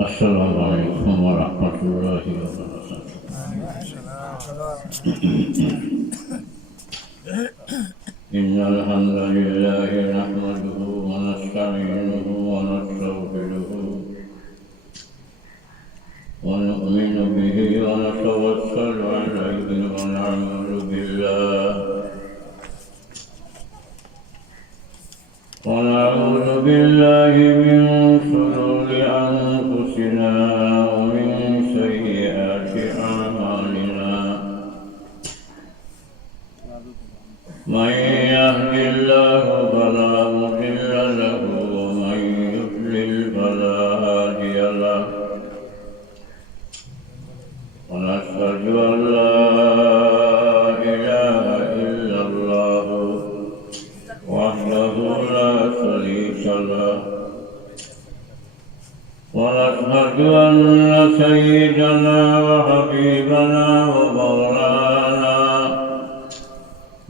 السلام عليكم ورحمة الله وبركاته. إن الحمد لله نحمده ونستعينه ونستغفره ونؤمن به ونتوكل عليه ونعوذ بالله من شرور أنفسنا ومن سيئات أعمالنا. من يهد الله فلا مضل له ومن يضلل فلا هادي له. ونشهد أن لا إله إلا الله وحده لا شريك له. ونشهد أن سيدنا وحبيبنا ومولانا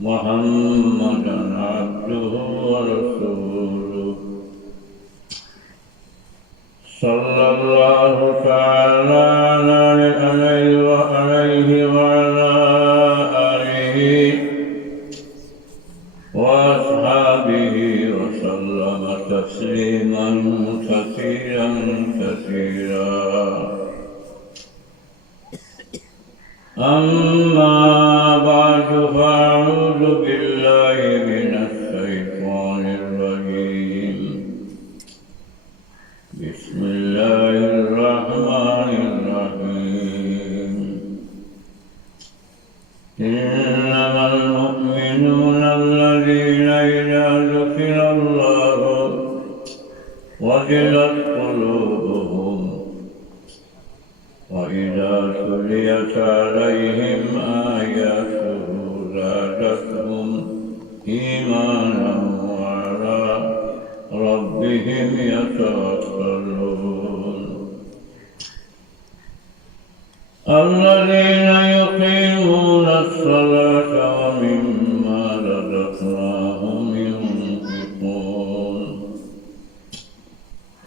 محمدا عبده ورسوله صلى الله تعالى عليه وعلى آله وأصحابه وسلم تسليما كثيرا كثيرا. أما بعد فأعوذ بالله من الشيطان الرجيم. بسم الله الرحمن الرحيم. إنما المؤمنون الذين إذا ذكر الله وجلت قلوبهم وإذا تليت عليهم آياته زادتهم إيمانا وعلى ربهم يتوكلون. الذين يقيمون الصلاة ومما رزقناهم ينفقون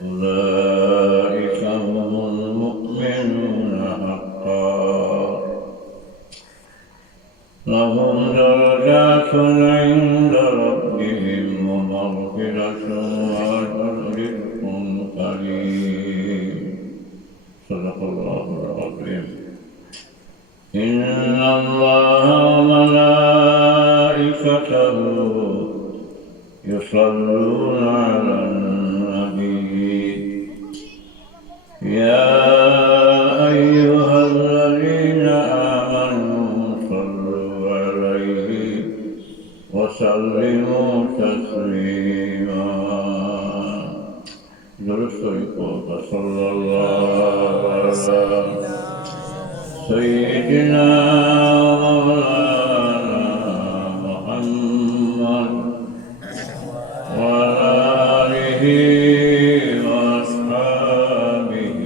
أولئك هم المؤمنون حقا لهم درجات عند ربهم ومغفرة ورزق كريم. صدق الله العظيم. إن الله وملائكته يصلون على النبي يا أيها الذين آمنوا صلوا عليه وسلموا تسليما. صلى الله على سيدنا مولانا محمد وعلى آله وأصحابه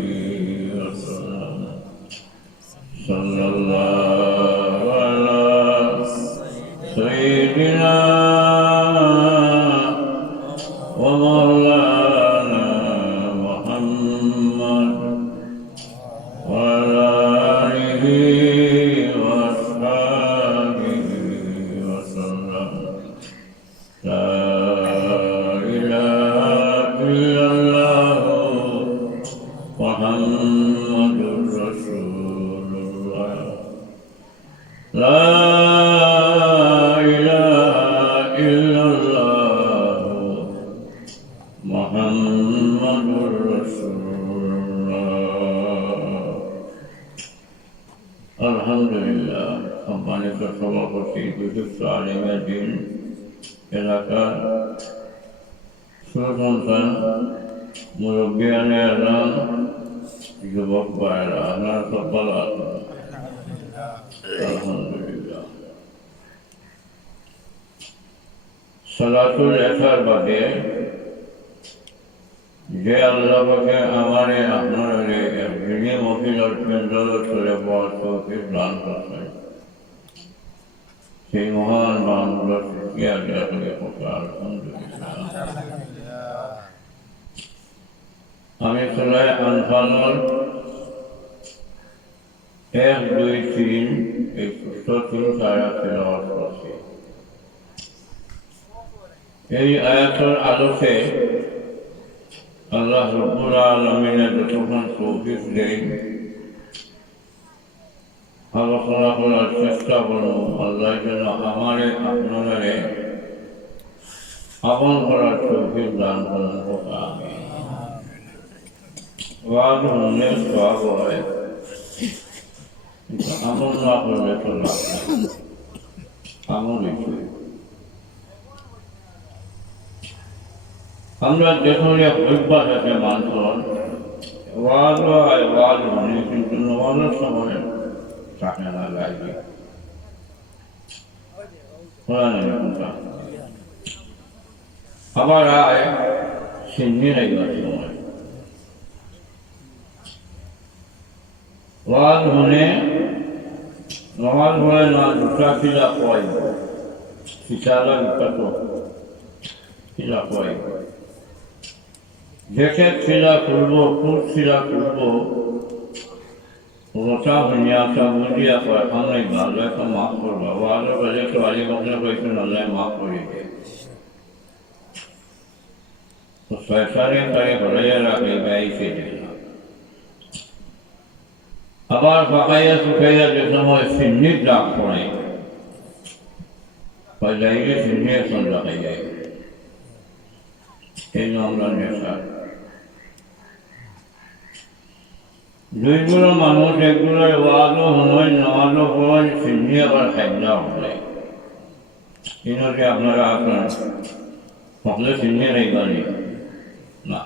وسلم. صلى الله على سيدنا ومولانا محمد وعلى آله وأصحابه وسلم. لا إله إلا الله محمد رسول الله. لا إله إلا الله محمد رسول الله. আলহামদুলিল্লাহ। সম্মানিত সভাপতি, বিশিষ্ট আলিমের দিন এলাকার সুসন্তান মুরব্বিয়ানে আজম, যুবক ভাইরা, আপনারা সব ভালো আছেন? আলহামদুলিল্লাহ। সালাতুল এশার বাদে যে আল্লাহ পাকে আমারে আপনার এই মহিলার কেন্দ্র করে পাওয়ার তৌফিক দান করছেন, সেই মহান মানুষের শুকরিয়া আদায় করে আলহামদুলিল্লাহ। আমি সূরা আনফালের 1, 2, 3 এই 3 আয়াত তেলাওয়াত করছি। এই আয়াতের আলোকে আল্লাহ রাব্বুল আলামিনের যতক্ষণ তৌফিক দেন আলোচনা করার চেষ্টা করব। আল্লাহ যেন আমারে আপনারে আপন করার তৌফিক দান করেন। আমিন। ওয়াজ হলে সওয়াব হয়, কিন্তু আমল না করলে তো লাভ নেই। আমলই করি। আমরা যেখানে অভ্যাস আছে মানুষের ওয়াজও হয়, ওয়াজ মানে কিন্তু ওয়াজের সময় থাকে না লাগে আবার আয় সিন্নি রাইবার সময় ওয়াজ হলে নমাজ হয় না, দুটা খিলা কয় খিচালা বিখ্যাত খিলা কয় দেখে খিলা করবো, খুব খিলা করবো রোটা হইয়াটা বুঝিয়া কয় নাই ভালো একটা মাফ করবো। ওয়াজের বাজে তো আলী মগ্ন কয়েছে আল্লাহ মাফ করে দেয়। তো শয়তানে তাকে ঘুরাইয়া রাখে গাইছে না। আবার পাকাইয়া শুকাইয়া যে সময় সিন্নির ডাক পড়ে যাইলে সিন্নি এখন রাখাই যায়। এই আমরা নেশা দুইগুলো মানুষ, একগুলোর ওয়াজও হয়, নামাজও হয়, সিন্নি আবার খাইলাও হয়। তিনটি আপনারা আপনার সকলে সিন্নি রাইবানি না,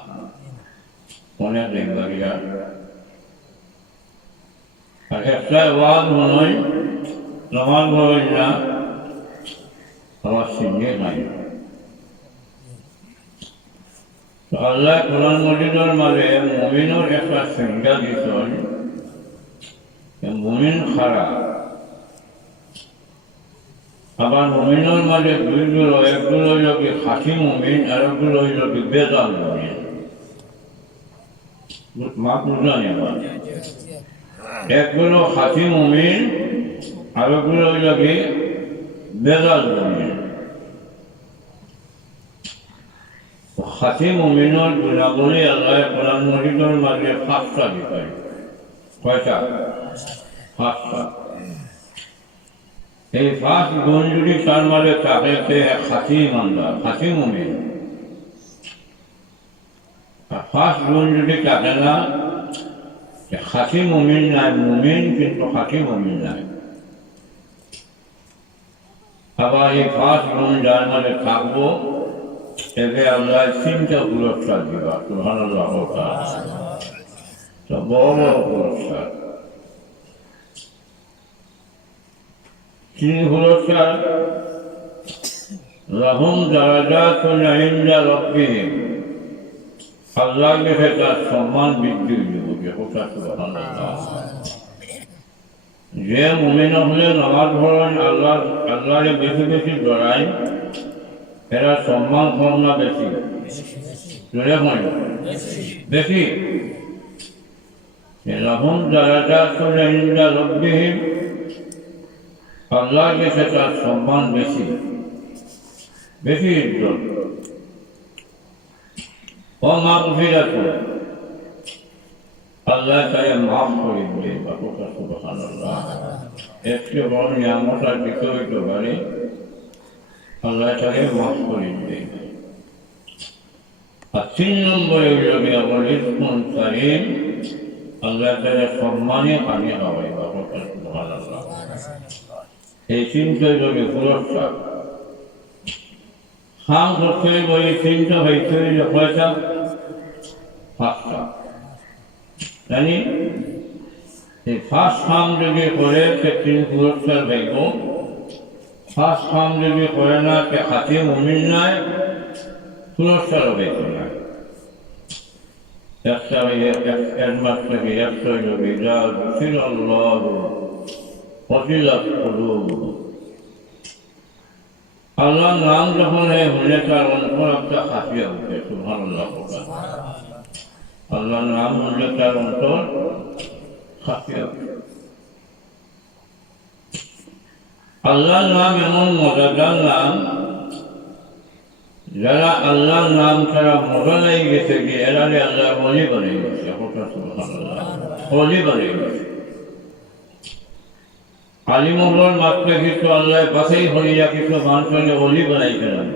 অনেক রাইবারিয়া। আর একটা ওয়াজ হয়, নামাজ হয় না, আবার সিন্নি খাই না। আল্লাহ কোরআন মজিদের মাঝে মুমিনের একটা সংজ্ঞা দিয়েছেন, মুমিন খারাপ। আবার মুমিনের মাঝে দুইগুলো, একগুলো হইল কি খাঁটি মুমিন, আর একগুলো হইল কি বেজাল মুমিন। মা বুঝলাম এবার, একগুলো খাঁটি মুমিন, আর একগুলো হইল কি বেজাল মুমিন। খাঁটি মুমিনের গুণাবলী আল্লাহ কোরআন মজিদের মাঝে 5টা দিতেন। কয়টা? 5টা। এই 5 গুণ যদি তার মাঝে থাকে সে খাঁটি ইমানদার, খাঁটি মুমিন। আর 5 গুণ যদি থাকে না, খাঁটি মুমিন নাই, মুমিন কিন্তু খাঁটি মুমিন নাই। আবার এই 5 গুণ যার মাঝে থাকবো এতে আল্লাহ 3টা পুরস্কার দিবা। সুবহানাল্লাহ। তো বড় বড় পুরস্কার। 3 পুরস্কার। লাহুম দারাজাতুন ইনদা রাব্বিহিম, আল্লাহর কাছে তার সম্মান বৃদ্ধি হইবে। কথা সুবহানাল্লাহ। যে মুমিন হলে নামাজ পড়েন, আল্লাহরে বেশি বেশি ডরায়, এরা সম্মান কম না বেশি? বেশি। লাহুম দারাজাতুন ইনদা রাব্বিহিম, আল্লাহর কাছে তার সম্মান বেশি, বেশি ইজ্জত। ও মাগফিরাতুন, আল্লাহ তাকে মাফ করে দিবে। সুবহানাল্লাহ। একটু বড় নিয়ামত আর কিছু হইতে পারে, আল্লাহ তাকে মাফ করে দিবে। আর 3 নম্বরে হইল আবার রিজকুন কারীম, আল্লাহ তাকে সম্মানে পানি খাওয়াইবা। সুবহানাল্লাহ। এই 3টাই হইল পুরস্কার। খাম করতে বলি 3টা হইতে হইল কয়টা? 5টা। জানি এই 1st খাম যদি করে সে 3 পুরস্কার পাইব। 1st খাম যদি করে না সে খাঁটি মুমিন নাই, পুরস্কারও পাইব না। একটা একমাত্র কি 100 নবী যা যুকিরাল্লাহু ওয়াজিলাত কুলুবুহুম, আল্লাহর নাম যখন হলে তার অন্তর একটা খাঁচিয়া উঠে। সুবহানাল্লাহ। আল্লাহর নাম বললে তার অন্তর শান্তি হবে। আল্লাহর নাম এমন মজাদার নাম, যারা আল্লাহর নাম ছাড়া মজা লেগে গেছে কি এরারে আল্লাহ অলি বানিয়ে গেছে, অলি বানিয়ে গেছে। আলিমগর মাত্র কিছু আল্লাহ বাসাই হলিয়া কিছু মানুষের অলি বানাই ফেলাম।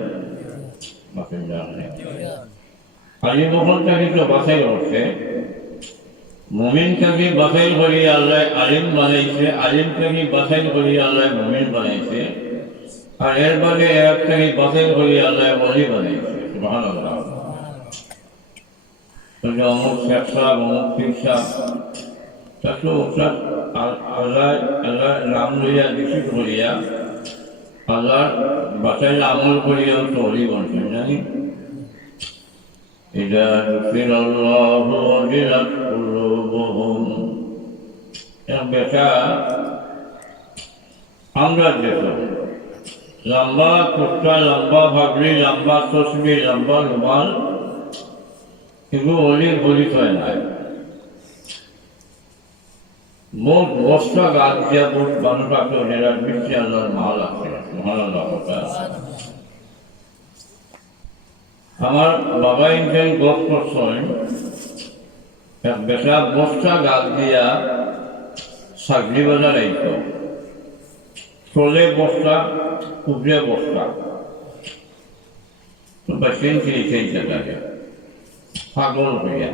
আলিমগরটা কিছু বাসাই হচ্ছে, মুমিনটাকে বাসাই করিয়া আল্লাহ আলিম বানাইছে, আলিমটাকে বাসাই করিয়া আল্লাহ মুমিন বানাইছে, আর এর বাদে একটাকে বাসাই করিয়া আল্লাহ অলি বানাইছে। সুবহানাল্লাহ। অমুক শেখা অমুক শিক্ষা আল্লাহ আল্লাহ নাম লইয়া বিশুদ্ধ করিয়া আল্লাহ বাসায় আমল করিয়াও তো অলি বলছেন জানি। إذا ذكر الله وجلت قلوبهم বেটা আমরা দেখো লম্বা কুর্তা, লম্বা ভাবলি, লম্বা তসবি, লম্বা রুমাল, এগুলো অলির বলিত হয় না। মোট বস্তা গাছ দিয়া বোট বানু থাকলো যেটা বৃষ্টি আল্লাহর মাল আছে। আমার বাবা ইনকেন গপ করছেন, এক বেটা বস্তা গাছ দিয়া সাগরি বাজার আইত, চলে বস্তা উপরে বস্তা, তো বেশিন সেই জায়গায় পাগল হইয়া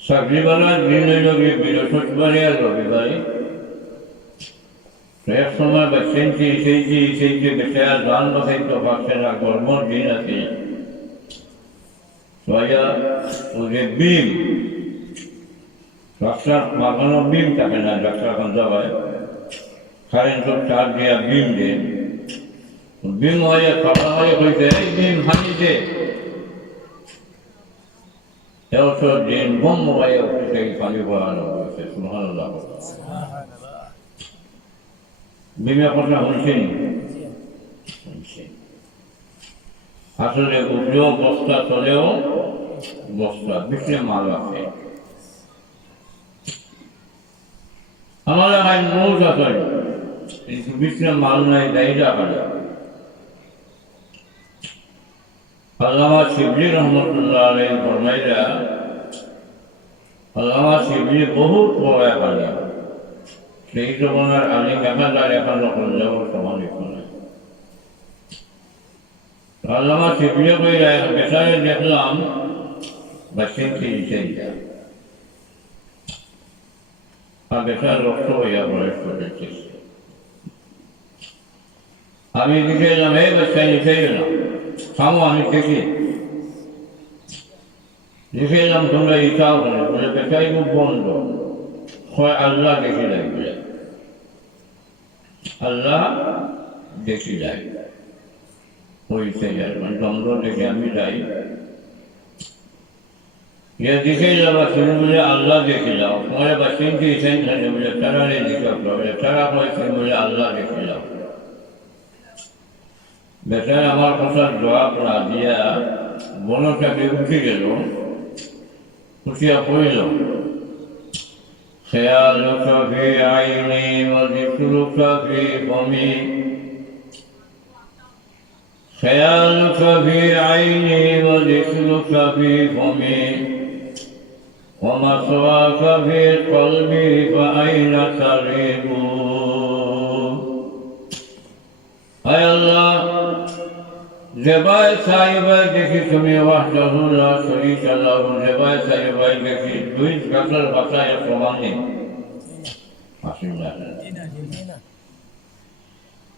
চাকরি বাজার দিন হইল গিয়ে বৃহস্পতিবারে আর রবিবারে। এক সময় বেছেন সেই যে বেটা ধান বাসাইতে পারছে না, গরমের দিন আছে, বিম রাস্তার মাখানো বিম থাকে না, ডাক্তার খান যাওয়ায় কারেন্টের তার দিয়া বিম দিয়ে বিম হয়ে কথা হয়ে হয়েছে, এই বিম হানিতে দিন বম হয়ে উঠেছে, পানি পড়ানো হয়েছে। সুবহানাল্লাহ। বিমে কথা শুনছেন? আসলে উপরেও বস্তা, চলেও বস্তা, বিষ্ণে মাল আছে। আমার এলাকায় মৌজ আছে, কিন্তু বিষ্ণে মাল নাই, দায়ীরা করে। আল্লামা শিবলি রহমতুল্লাহ আলাইহি ফরমাইরা, আল্লামা শিবলি বহুত বড় এক আলিম, সেই জমানার আলিম এখন করলেও সমান এখানে। আল্লামা শিবলি কইরা বেচারে দেখলাম বাসিনকে ইচ্ছা আর বেচার রক্ত হইয়া প্রবেশ করেছে। আমি লিখে এলাম, এই বাচ্চা লিখেই না থামো, আমি দেখি লিখে এলাম, তোমরা ইচ্ছাও করে বলে বেচাই খুব বন্ধ হয়। আল্লাহ দেখি লাগবে, আল্লাহ দেখি যাই হইতে যায়, মানে দ্বন্দ্ব দেখে আমি যাই দেখে যাবা তুমি বলে আল্লাহ দেখে যাও, তোমার বা চিন্তি ইচ্ছা বলে তারা দেখে বলে তারা হয়েছে বলে আল্লাহ দেখে যাও। বেচার আমার কথার জবাব না দিয়া বনটাকে উঠে গেল, উঠিয়া পড়িল, খেয়ালুক ফি আইনি ওয়া যিকরুক ফি ফমি, খেয়ালুক ফি আইনি ওয়া যিকরুক ফি ফমি, ওয়া মাসওয়াক ফি কলবি ফাআইনা তারিবু। হায় আল্লাহ, জবায় সাহিবাই দেখি তুমি ওয়াহদাহু লা শারীকা লাহু, জবায় সাহিবাই দেখি দুই গাছের পাতা এক সমান নেই।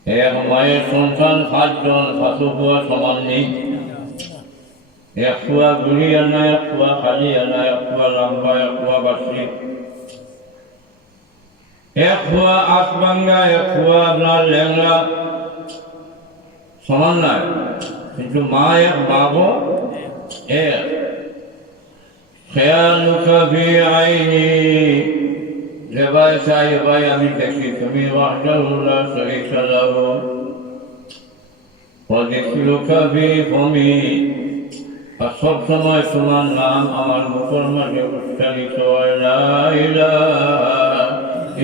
এক মায়ের সন্তান 5 জন, 5 ফুয়া সমান নেই। এক ফুয়া গুড়ি আনা, এক ফুয়া খালি আনা, এক ফুয়া লম্বা, এক ফুয়া বাসি, এক ফুয়া আশবাঙ্গা, এক ফুয়া আপনার ল্যাংড়া, সমান নয়। কিন্তু মা এক, বাবা এক। খেয়ালুক ফি আইনি, জবায় সাহিবাই আমি দেখি তুমি ওয়াহদাহু লা শারীকা লাহু, ওয়া যিকরুক ফি ফমি, আর সব সময় তোমার নাম আমার মুখের মাঝে উচ্চারিত হয়, লা ইলাহা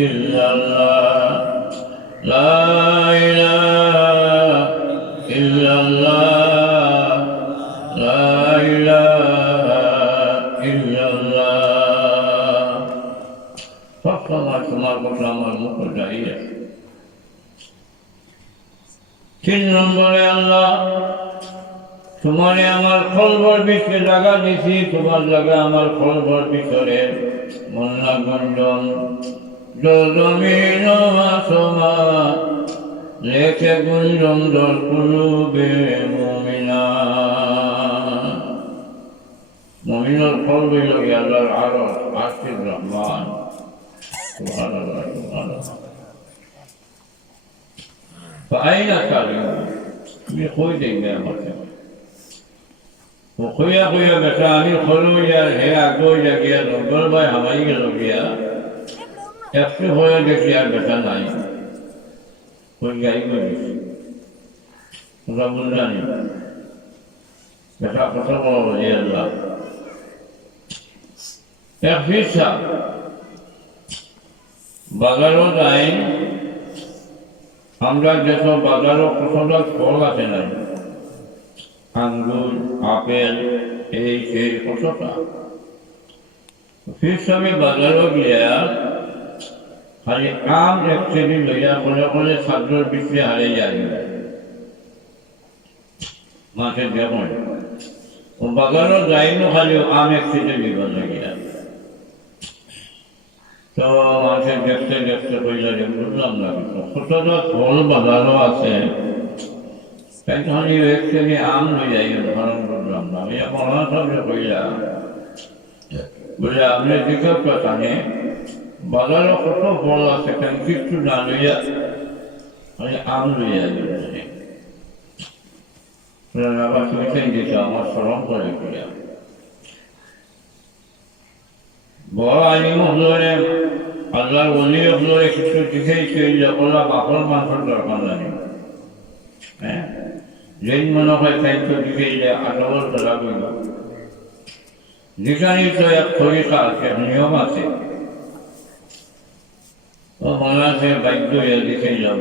ইল্লাল্লাহ, লা ইলাহা ইল্লাল্লাহ, লা ইলাহা ইল্লাল্লাহ। সব সময় তোমার কথা আমার মুখে দাঁড়িয়ে। 3 নম্বরে, আল্লাহ তোমারে আমার খলবর ভিতরে জায়গা দিছি, তোমার জায়গা আমার খলবর ভিতরে মন্না গুঞ্জন জমিন সমা লেখে গুঞ্জন দল কুলুবে মুমিনা। মুমিনের খলব হইল আল্লাহর আরশ, আরশির রহমান। সুবহানাল্লাহ, সুবহানাল্লাহ। فأين كريم بخوي دنيا مثلا وخويا خويا بسامي خلويا هي أقويا كيا نقول باي هماي كلوكيا أكثر خويا دكيا بسناي خويا يقولي ربنا بسا قسم الله يا الله أكثر بغلو داين আমরা যেসব বাজারও কতটা ফল আছে নাই, আঙ্গুর, আপেল, এই সেই কতটা ফির সবে বাজারও গিয়া খালি আম এক কেজি লইয়া করে করে খাদ্যর পিছিয়ে হারিয়ে যায় মাছের যেমন বাজারও যাইনো খালি আম এক কেজি বিবা লাগিয়া। তো মাছের দেখতে দেখতে কইলা যে বুঝলাম না কতটা ফল বাজারও আছে, তাই তখন এক কেজি আম লই যাই ধরন বুঝলাম না। মহান সাহেব কইলা বলে আপনি জিজ্ঞাসা করতানে বাজারও কত ফল আছে, কেন কিছু না লইয়া আম লইয়া যাবে আবার শুনছেন দিতে আমার স্মরণ করে কইলা বড় আলিম হলে আল্লাহর ওলি হলে কিছু শিখেছে যে ওলা বাপর মাংসের দরকার জানি, হ্যাঁ যেই মনে হয় তাই তো শিখেই যে আটবল ফেলা গইল যেখানে তো এক তরিকা আছে, নিয়ম আছে, ও মনে আছে বাধ্য হয়ে দেখেই যাব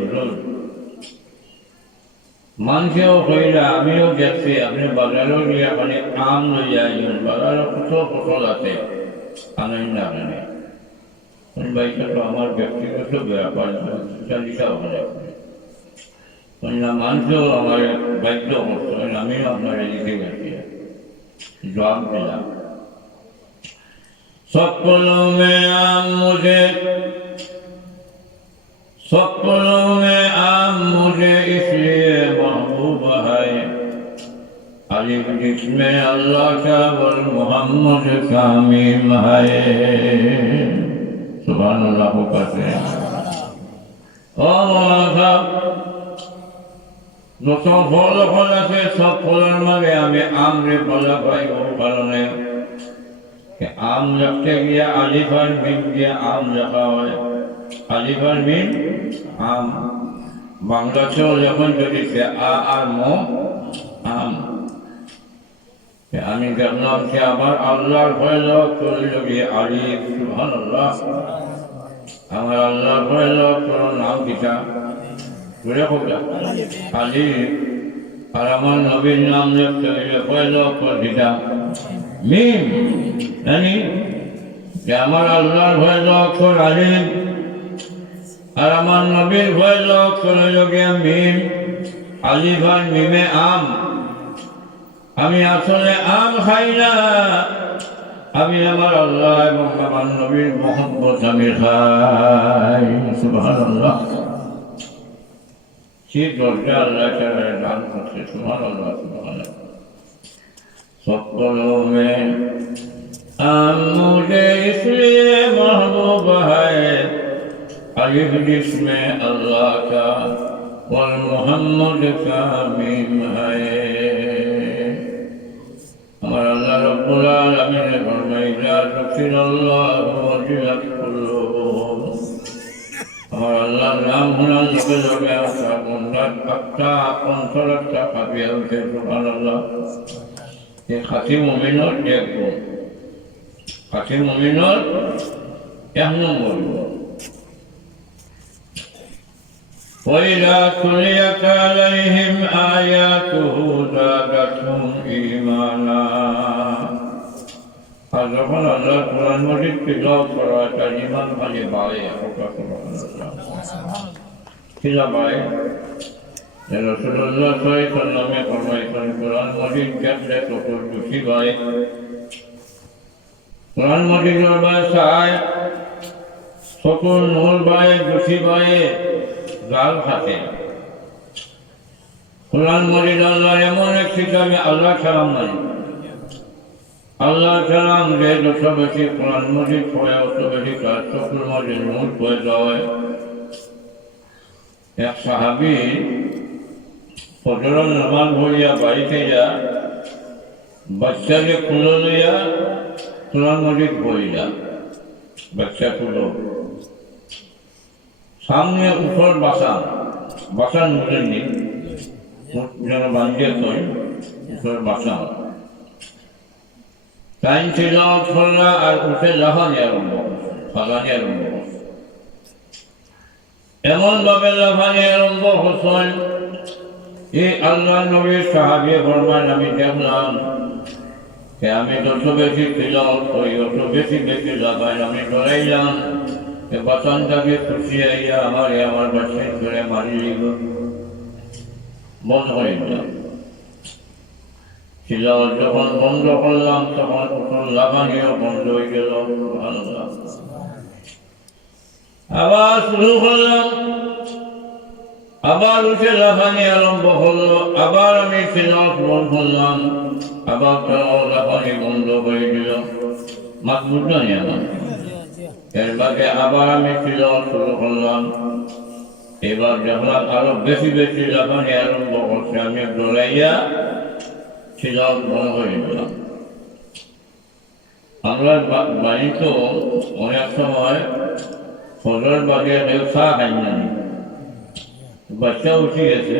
মানুষেও হইলে আমিও দেখছি আপনি বাজারেও গিয়ে মানে আম লইয়া বাজারও কত ফসল আছে আনন্দ আনে বাইকটা তো আমার ব্যক্তিগত ব্যাপার চালিকা ওখানে মানুষও আমার বাধ্য করতো, আমিও আপনার এদিকে গেছি জবাব দিলাম সকলো মে আম মুঝে সকলো মে আম মুঝে इसलिए महबूब है अली जिसमें अल्लाह का वल मोहम्मद का मीम है। सुभान अल्लाह कहते हैं ओ मौला যত ফল ফল আছে সব ফলের মাঝে আমি আমরে বলা ভাই ও কারণে আম রাখতে গিয়ে আলিফার মিম দিয়ে আম রাখা হয়, আলিফার মিম আম। বাংলাতেও যখন যদি আর মো আম, আমি দেখলাম যে আমার আল্লাহর ভয় চলে গিয়ে আলিফ। সুবহানাল্লাহ, আমার আল্লাহর ভয় তোর নাম কিটা ঘুরে হোকা আলিফ, আর আমার নবীর নাম লিখতে গেলে ভয় তোর কিটা মিম, জানি যে আমার আল্লাহর ভয় তোর আলিফ, আর আমার নবীর ভয় চলে গিয়ে মিম, আলিফ আর মিমে আম। আমি আসলে আম খাই না, আমি আমার আল্লাহ এবং আমার নবীর মোহাম্মদ আমি খাই। সুবহানাল্লাহ, সে দরজা আল্লাহ তাআলা দান করছে। সুবহানাল্লাহ, সুবহানাল্লাহ। সকলো মে আম মুঝে इसलिए महबूब है अलिफ जिसमें अल्लाह का वल मोहम्मद का मीम है। আমার আল্লাহ রব্বুল আলামিন ফরমাইলা রাসূলুল্লাহ ওয়াজিলাত কুলুবুহুম, আমার আল্লাহর নাম শোনার লগে লগে আপনার মনটা একটা অন্তরটা কাঁপিয়ে ওঠে। সুবহানাল্লাহ, এই খাঁটি মুমিনের এক গুণ, খাঁটি মুমিনের 1 নম্বর গুণ। وإذا تليت عليهم آياته زادتهم إيمانا। আর যখন আল্লাহ কোরআন মাজিদ তিলাওয়াত করা হয় তার ঈমান খালি বাড়ে। কিলা বাড়ে? রাসূলুল্লাহ সাল্লাল্লাহু আলাইহি ওয়াসাল্লামে ফরমাইছেন কোরআন মাজিদ দেখলে চোখের খুশি বাড়ে। কোরআন মাজিদের বাসায় চোখের নূর বাড়ে, খুশি বাড়ে, গাল থাকে। কোরআন মাজিদ আল্লাহর এমন এক কিতাব, আল্লাহ সালাম নাই। আল্লাহ সালাম যে যত বেশি কোরআন মাজিদ পড়ে অত বেশি তার চোখের মাঝে নূর পড়ে যায়। এক সাহাবী ফজরের নামাজ পড়িয়া বাড়িতে যা বাচ্চাকে খুলে লইয়া কোরআন মাজিদ পড়িয়া, বাচ্চা খুলো সামনে উপর বাসান নূরের নেই যেন বান্ধিয়ে তৈরি উপর বাসান টাইম ছিল ছড়া আর উঠে লাফানি আরম্ভ ফালানি আরম্ভ করছে। এমন ভাবে লাফানি আরম্ভ হচ্ছেন এই আল্লাহ নবীর সাহাবী ফরমান আমি দেখলাম যে আমি যত বেশি ছিল ওই অত বেশি বেশি লাফাই। আমি ডরাইলাম বাসানটাকে খুশি আইয়া আমার বাসায় ধরে মারি দিব, বন্ধ করে দিলাম। যখন বন্ধ করলাম তখন লাফানিও বন্ধ হয়ে গেল। আবার শুরু করলাম, আবার উঠে লাফানি আরম্ভ হলো। আবার আমি সিলাওয়াত বন্ধ করলাম, আবার তারাও লাফানি বন্ধ হয়ে গেল। মাত বুঝলো নি আমার? এর বাদে আবার আমি সিলাওয়াত শুরু করলাম। এবার যখন আরো বেশি বেশি লাফানি আরম্ভ করছে আমি ডরাইয়া সিলাওয়াত বন্ধ হয়ে গেলাম। আমরা বাড়ি তো অনেক সময় ফজর বাদে কেউ চা খাই না, বাচ্চা উঠে গেছে,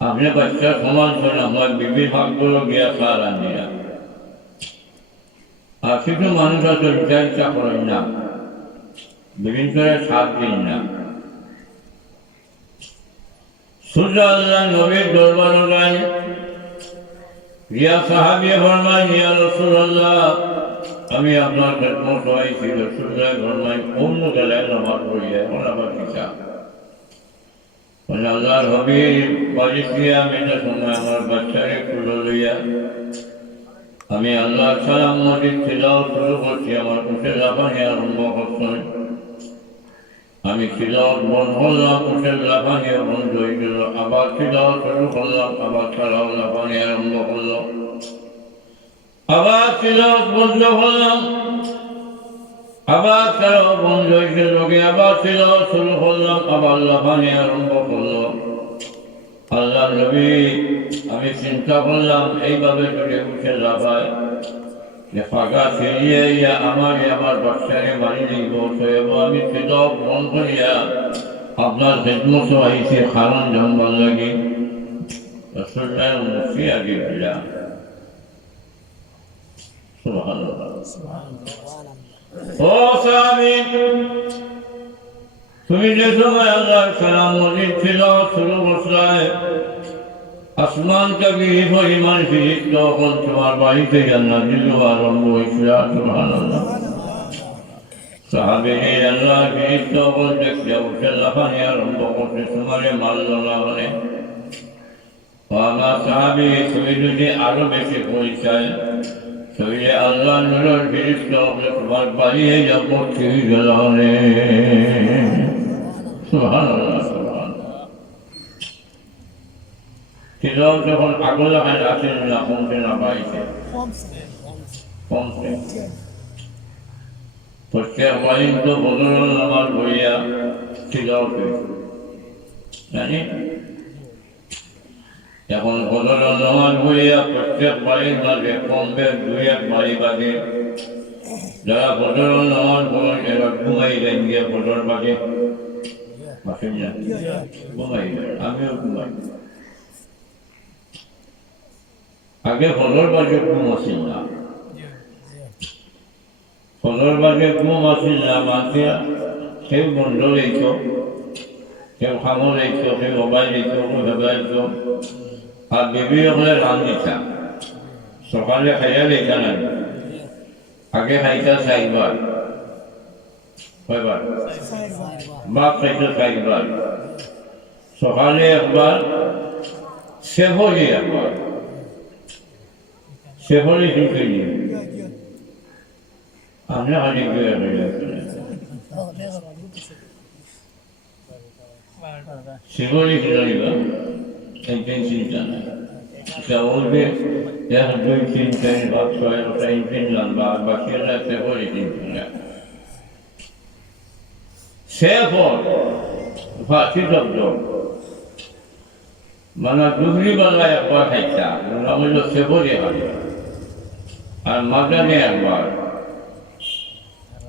আপনি বাচ্চা সমান করেন আমার বিবি ভাগগুলো গিয়া চা রান্ধিয়া। আর কিছু মানুষ আছে ইচ্ছা করেন না, বিভিন্ন করে সাত দিন না। সূর্য আল্লাহ নবীর দরবারে যান, রিয়া সাহাবী ফরমায় ইয়া রাসূলুল্লাহ আমি আপনার খেদমত হয়েছি। রাসূলুল্লাহ ফরমায় অন্য গেলায় নামাজ পড়িয়া এখন আবার কিসা আল্লাহর হাবিব বাড়ি গিয়া আমি সময় আমার বাচ্চারে খুলে লইয়া আমি আল্লাহ সালাম মাজিদ তিলাওয়াত শুরু করছি। আমার উঠে লাফানি আরম্ভ করছেন, আমি তিলাওয়াত বন্ধ করলাম, উঠে লাফানি বন্ধ হয়ে গেল। আবার তিলাওয়াত শুরু করলাম, আবার তারাও লাফানি আরম্ভ করলো। আবার তিলাওয়াত বন্ধ করলাম, আবার তারাও বন্ধ হয়ে গেল। আবার তিলাওয়াত শুরু করলাম, আবার লাফানি আরম্ভ করলো। আল্লাহ নবী আমি চিন্তা করলাম এইভাবে যদি উঠে লাফায় যে ফাঁকা ফিরিয়ে আমার বাচ্চাকে মারি দিব। আমি তিলাওয়াত বন্ধ করিয়া আপনার খেদমত আইছে খারণ জমবার লাগে। রাসূলুল্লাহ মুফতি আগে দিলাম। সুবহানাল্লাহ। ও সাহাবী তুমি যে সময় আল্লাহর কালাম মাজিদ তিলাওয়াত শুরু করলে আসমান থেকে পরিমাণ ফিরিস্ত তখন তোমার বাড়িতে নাযিল হওয়া আরম্ভ হয়েছিল। সুবহানাল্লাহ। সাহাবীরা আল্লাহ ফিরিস্ত তখন দেখে উঠে লাফানি আরম্ভ করতে তোমারে মারল না বলে। আমার সাহাবী তুমি যদি আরো বেশি পরিচয় তবে আল্লাহ নূরের ফিরিস্ত তোমার বাড়িয়ে যাব ঠিক গেল। সুবহানাল্লাহ। তিলাওয়াত যখন আগুন লাগায় আসেন না কমছে না বাড়িতে কমছে। প্রত্যেক বাড়ির তো বদল নামাজ বইয়া তিলাওয়াত জানি এখন বদল নামাজ বইয়া প্রত্যেক বাড়ির মাঝে কমবে 2-1 বাড়ি বাদে যারা বদল নামাজ পড়েন এরা ঘুমাই দেন গিয়ে বদল বাদে আসেন না ঘুমাই দেন, আমিও ঘুমাই। আগে ফলর বাজে ঘুম আসিল না, ফলর বাজে ঘুম আসিল না, মানুষে কেউ বন্ধ রইত, কেউ খামো রইত, কেউ মোবাইল রইত, কেউ ভেবাইত, আর বেবি হলে রান দিতা সকালে খাইয়া দিতা না, আগে খাইতা চাইবার কয়বার বাপ খাইতে চাইবার, সকালে একবার সেভরি একবার সেভরি ঢুকে নিয়ে আমরা খালি গিয়ে সেভরি কিনে নিবা একদিন চিন্তা নাই বলবে এক দুই তিন চার পাঁচ ছয় ওটা কিনলাম বা বাকিরা সেভরি কিনতে না সেভর ফাঁসি শব্দ মানে দুগরি বাংলায় একবার খাইতা হইল সেভরি খাবে আর মাজারে একবার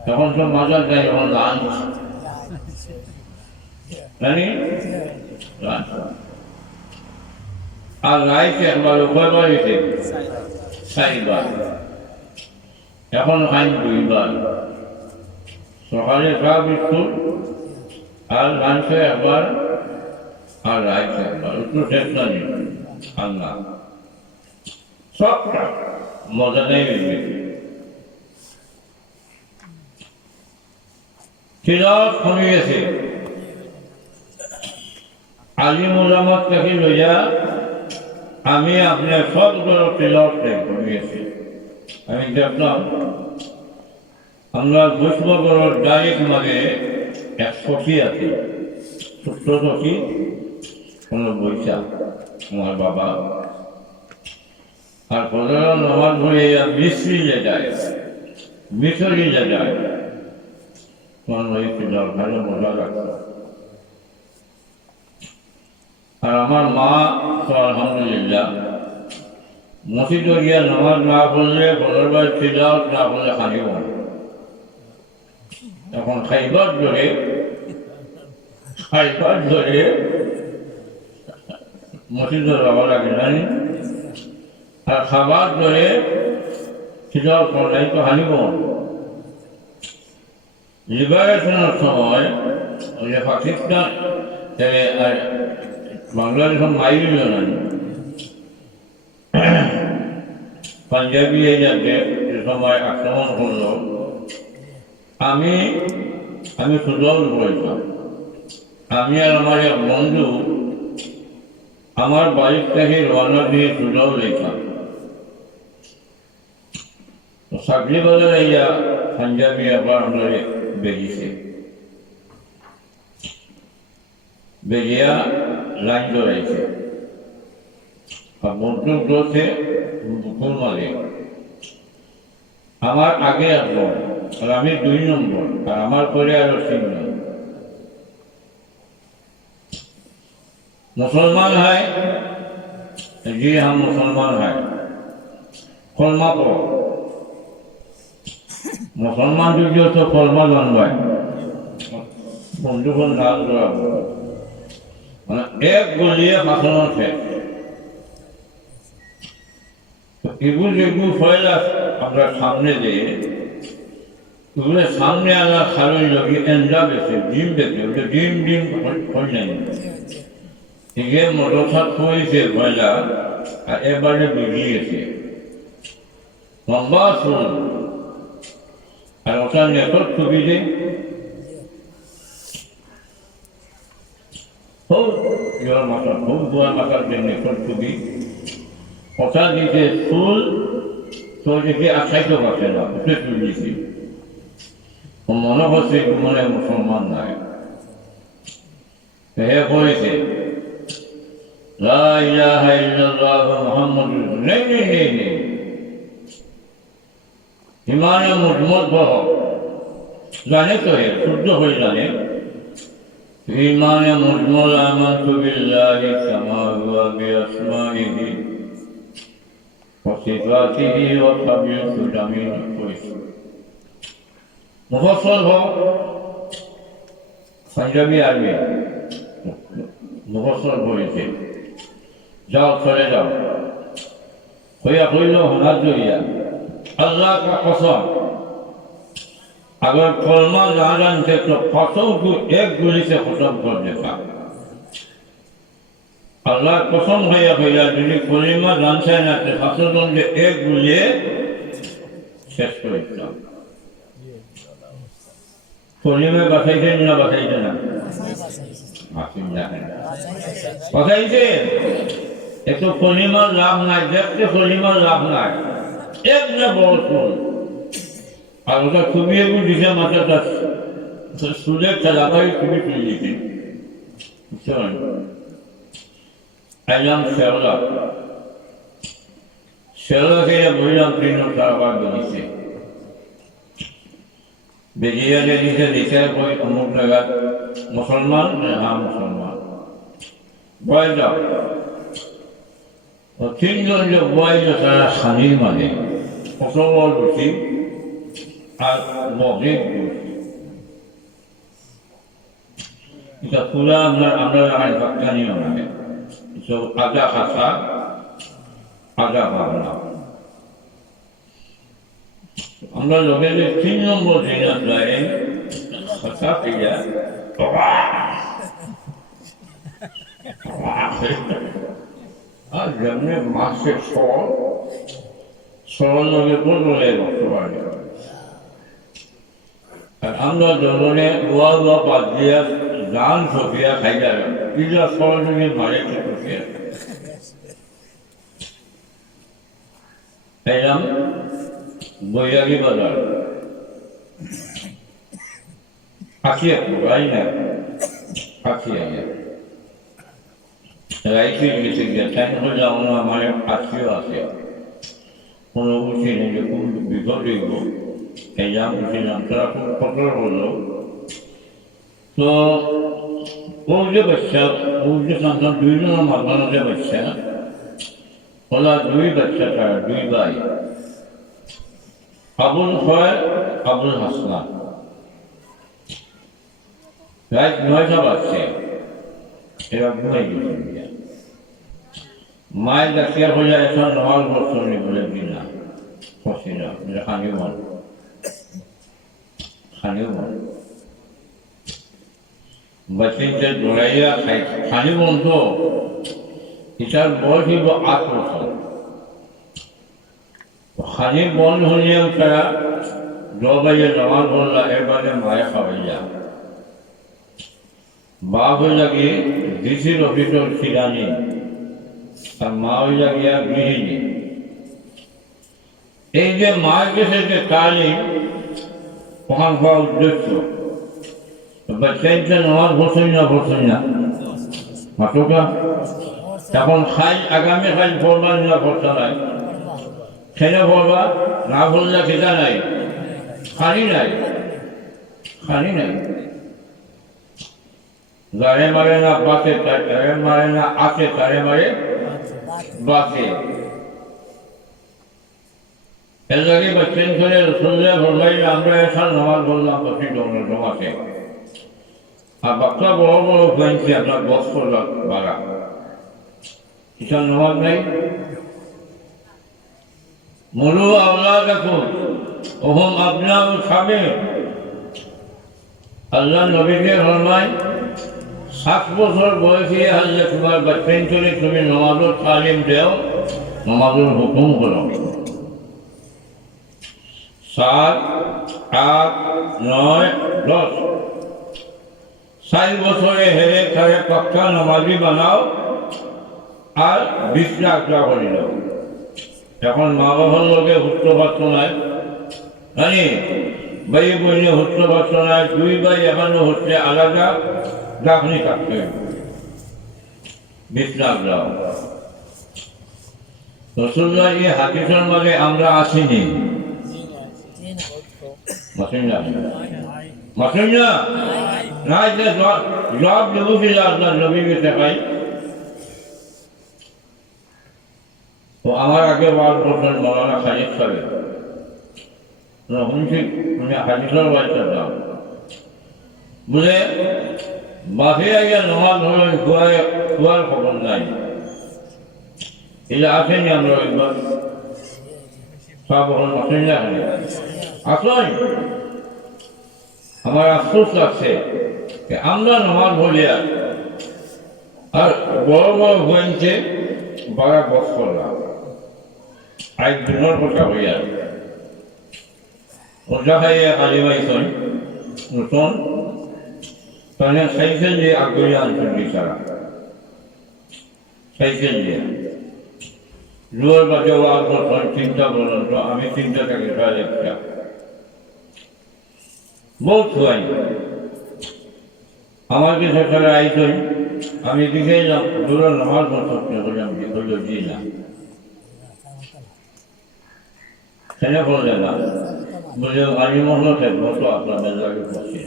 তখন সব মাজার যায় যখন লাঞ্চ জানি লাঞ্চ আর রাইতে একবার কয়বার হইতে চারবার এখন খাই দুইবার সকালে চা বিস্কুট আর লাঞ্চে একবার আর রাইতে একবার একটু চেষ্টা নেই আল্লাহ সবটা মজা নেই তিলাওয়াত কমে গেছে আলিম উলামাত থেকে লইয়া আমি আপনার সবগুলো তিলাওয়াত কমে গেছে আমি দেখলাম আমরা বৈষ্ণবগড়ের ডাইরেক্ট মানে এক সখী আছে ছোট্ট সখী কোনো বৈশাখ আমার বাবা আর প্রধান নামাজ পড়ে মিস্ত্রিলে যায় মিশরিলে যায় তখন ওই তিলাওয়াত ভালো মজা লাগতো আর আমার মা তো আলহামদুলিল্লাহ মসজিদে গিয়া নামাজ না পড়লে বদরবার তিলাওয়াত না পড়লে খানিব এখন খাইবার ধরে মসজিদে যাওয়া লাগে জানি আর খাবার ধরে তিলাওয়াত করলেই তো হানিব লিবারেশনের সময় ওই যে পাকিস্তান আর বাংলাদেশ মাইল না পাঞ্জাবি এই যাতে যে সময় আক্রমণ করলো আমি সুদল বলতাম আমি আর আমার এক বন্ধু আমার বাড়ির থেকে রওনা দিয়ে সুদল লেখা সাগলি বাজার ইয়া পাঞ্জাবি আবার আমরা বেরিয়েছে বেরিয়া লাইন ধরাইছে আর বন্ধুর গ্রোথে বুকুর মালে আমার আগে আসবো আর আমি 2 নম্বর আর আমার পরে আরো 3 নম্বর मुसलमान है जी हम मुसलमान हैं कलमा पढ़ो मुसलमान जो तो कलमा जानवाए बंधु को नाम करा एक गोलिए भाषण थे तो इगुल इगुल फैला अपना सामने दे उन्हें सामने आना खाली लगी एंजा बेचे जिम बेचे उसे जिम जिम खोल नहीं ये मोटरसाइकिल कोई से फैला एक बार बिगड़ी थी लंबा सुन और उसका नेटवर्क छुपी थी खूब जोर माता खूब बुआ माता के नेटवर्क छुपी उसका नीचे सुल तो जैसे अच्छा तो बात है ना उसे छुपी थी मनोहर से मैंने मुसलमान ना है कोई से ला इलाहा इल्लल्लाह मुहम्मद नहीं ईमान मुजमल पढ़ो जाने तो है शुद्ध हो जाने ईमान मुजमल आमन्तु बिल्लाहि कमा हुवा बिअस्माइहि व सिफातिहि व तबियतु जमीन कोई मुफस्सल हो पंजाबी आदमी मुफस्सल बोले थे जाओ चले जाओ হইয়া কইল হাত জড়িয়া আল্লাহ का कसम अगर कलमा ना जानते तो कसम को एक गोली से खत्म कर देता अल्लाह कसम भैया भैया यदि कलमा जानते ना तो कसम के एक गोली शेष कर देता कलमा बताइए ना बताइए ना माफी जाने बताइए एक तो कलमा लाभ ना देखते कलमा लाभ ना एक ने बहुत আর ওটা তুমি এবং দিশা মাথাটা সুদের চালাবাই তুমি তুলে দিতে বুঝছেন আইলাম শেওলাকে বললাম ট্রেন চালাবার বেরিয়েছে বেরিয়ে দিতে দিতে বই অমুক জায়গা মুসলমান হ্যাঁ মুসলমান বয় যাও তিনজন যে বয় তারা স্বামীর মানে মুসলমান বলছি আর মগরিব এটা পুরা আমরা জানাই জানিও না সব আজা খাসা আজা ভাবনা আমরা লোকের 3 নম্বর দিন যায় খাসা পিয়া আর যেমনি মাসে সরল লোকের বলে বলতে পারি আর আমরা জননে ওয়া বাদ দিয়া গান সফিয়া খাই যাবে পিজা সরলকে মারে খেতে এলাম বৈরাগী বাজার আখিয়া পুরাই না আখিয়া রাইতে গেছে গিয়া টাইম হলে আমার আখিও আছে কোনো বুঝি নেই যে কোন বিপদ হইব এলাম বুঝলাম তারা খুব কঠোর হলো তো ও যে বাচ্চা ও যে সন্তান 2 জনের মাঝখানে যে বাচ্চা ওলা 2 বাচ্চা তার 2 ভাই আবুল হয় আবুল হাসনান রাত 9টা বাজছে এবার ঘুমাই গেছে মায়ের ডাকিয়া বলে এখন নমাজ বছর বলে দিনা পড়ছিল খানিও মন बच्चे दौड़ाइया खाली बोल तो इधर बहुत ही वो आत्म खाली बोल होने का 2 बजे नमाज बोल रहा है बारे माया खवैया बाप हो लगी डीसी ऑफिसर खिलानी और माँ हो लगी गृहिणी एक जो माँ के से तालीम वहाँ का उद्देश्य बच्चे इनसे नमाज भरसई ना मातोका तখন খাই আগামী খাই পড়বা না পড়তা নাই খেলে পড়বা না পড়লে খেতা নাই খালি নাই যারে মারে না বাসে তারে মারে না আসে তারে মারে বাসে এর লাগে बच्चे করে রসুল্লাহ ফরমাই আমরা এসা নামাজ পড়লাম কত জমাতে আর বাচ্চা বড় বড় হয়েছে আপনার বছর বাড়া কিসার নামাজ নাই মরু আল্লাহ দেখুন ওহম আপনার খাবে আল্লাহ নবীকে ফরমায় 7 বছর বয়সে আল্লাহ তোমার বাচ্চাইন চলে তুমি নামাজের তালিম দেও নামাজের হুকুম করো 7, 8, 9, 10 4 বছরে হেরে খারে পাক্কা নামাজি বানাও আর 20 লাখ টাকা করিল এখন মা বাবার লোকে হুট্ট পারত নাই জানি ভাই বইনে হুট্ট পারত নাই 2 ভাই এখনো হচ্ছে আলাদা দাফনি কাটতে 20 লাখ দাও রসুল্লাহ এই হাদিসের মাঝে আমরা আসিনি মাসুমিয়া না যে জবাব দেবো কি আল্লাহ নবীকে দেখাই তো আমার আগে বার করলেন মৌলানা খালিদ সাহেব শুনছি উনি হাদিসের বাচ্চা দাম বলে বাসে আগে নমাজ হলেন খোয়ার খবর নাই এটা আসেনি আমরা একবার সব এখন আসেন না আসেন। আমার আফসোস লাগছে আমরা নামাজ বলিয়া আর বড় বড় হয়েছে বারা বস করলাম আজ দিনের কথা হইয়া ওটা খাইয়া কালী মাইছেন নতুন তাহলে সাইকেল দিয়ে আগ্রহী আনছেন সারা সাইকেল দিয়ে জোর বাজে ওয়াজ চিন্তা করলাম তো আমি চিন্তাটাকে একটা বহুত হয় আমার কাছে সারা আইছেন আমি দিকে এলাম দূরের নামাজ স্বপ্ন করলাম যে হইল জি না সেটা বললে না বলে গাড়ি মহল থাকবো তো আপনার মেজাকে পড়ছি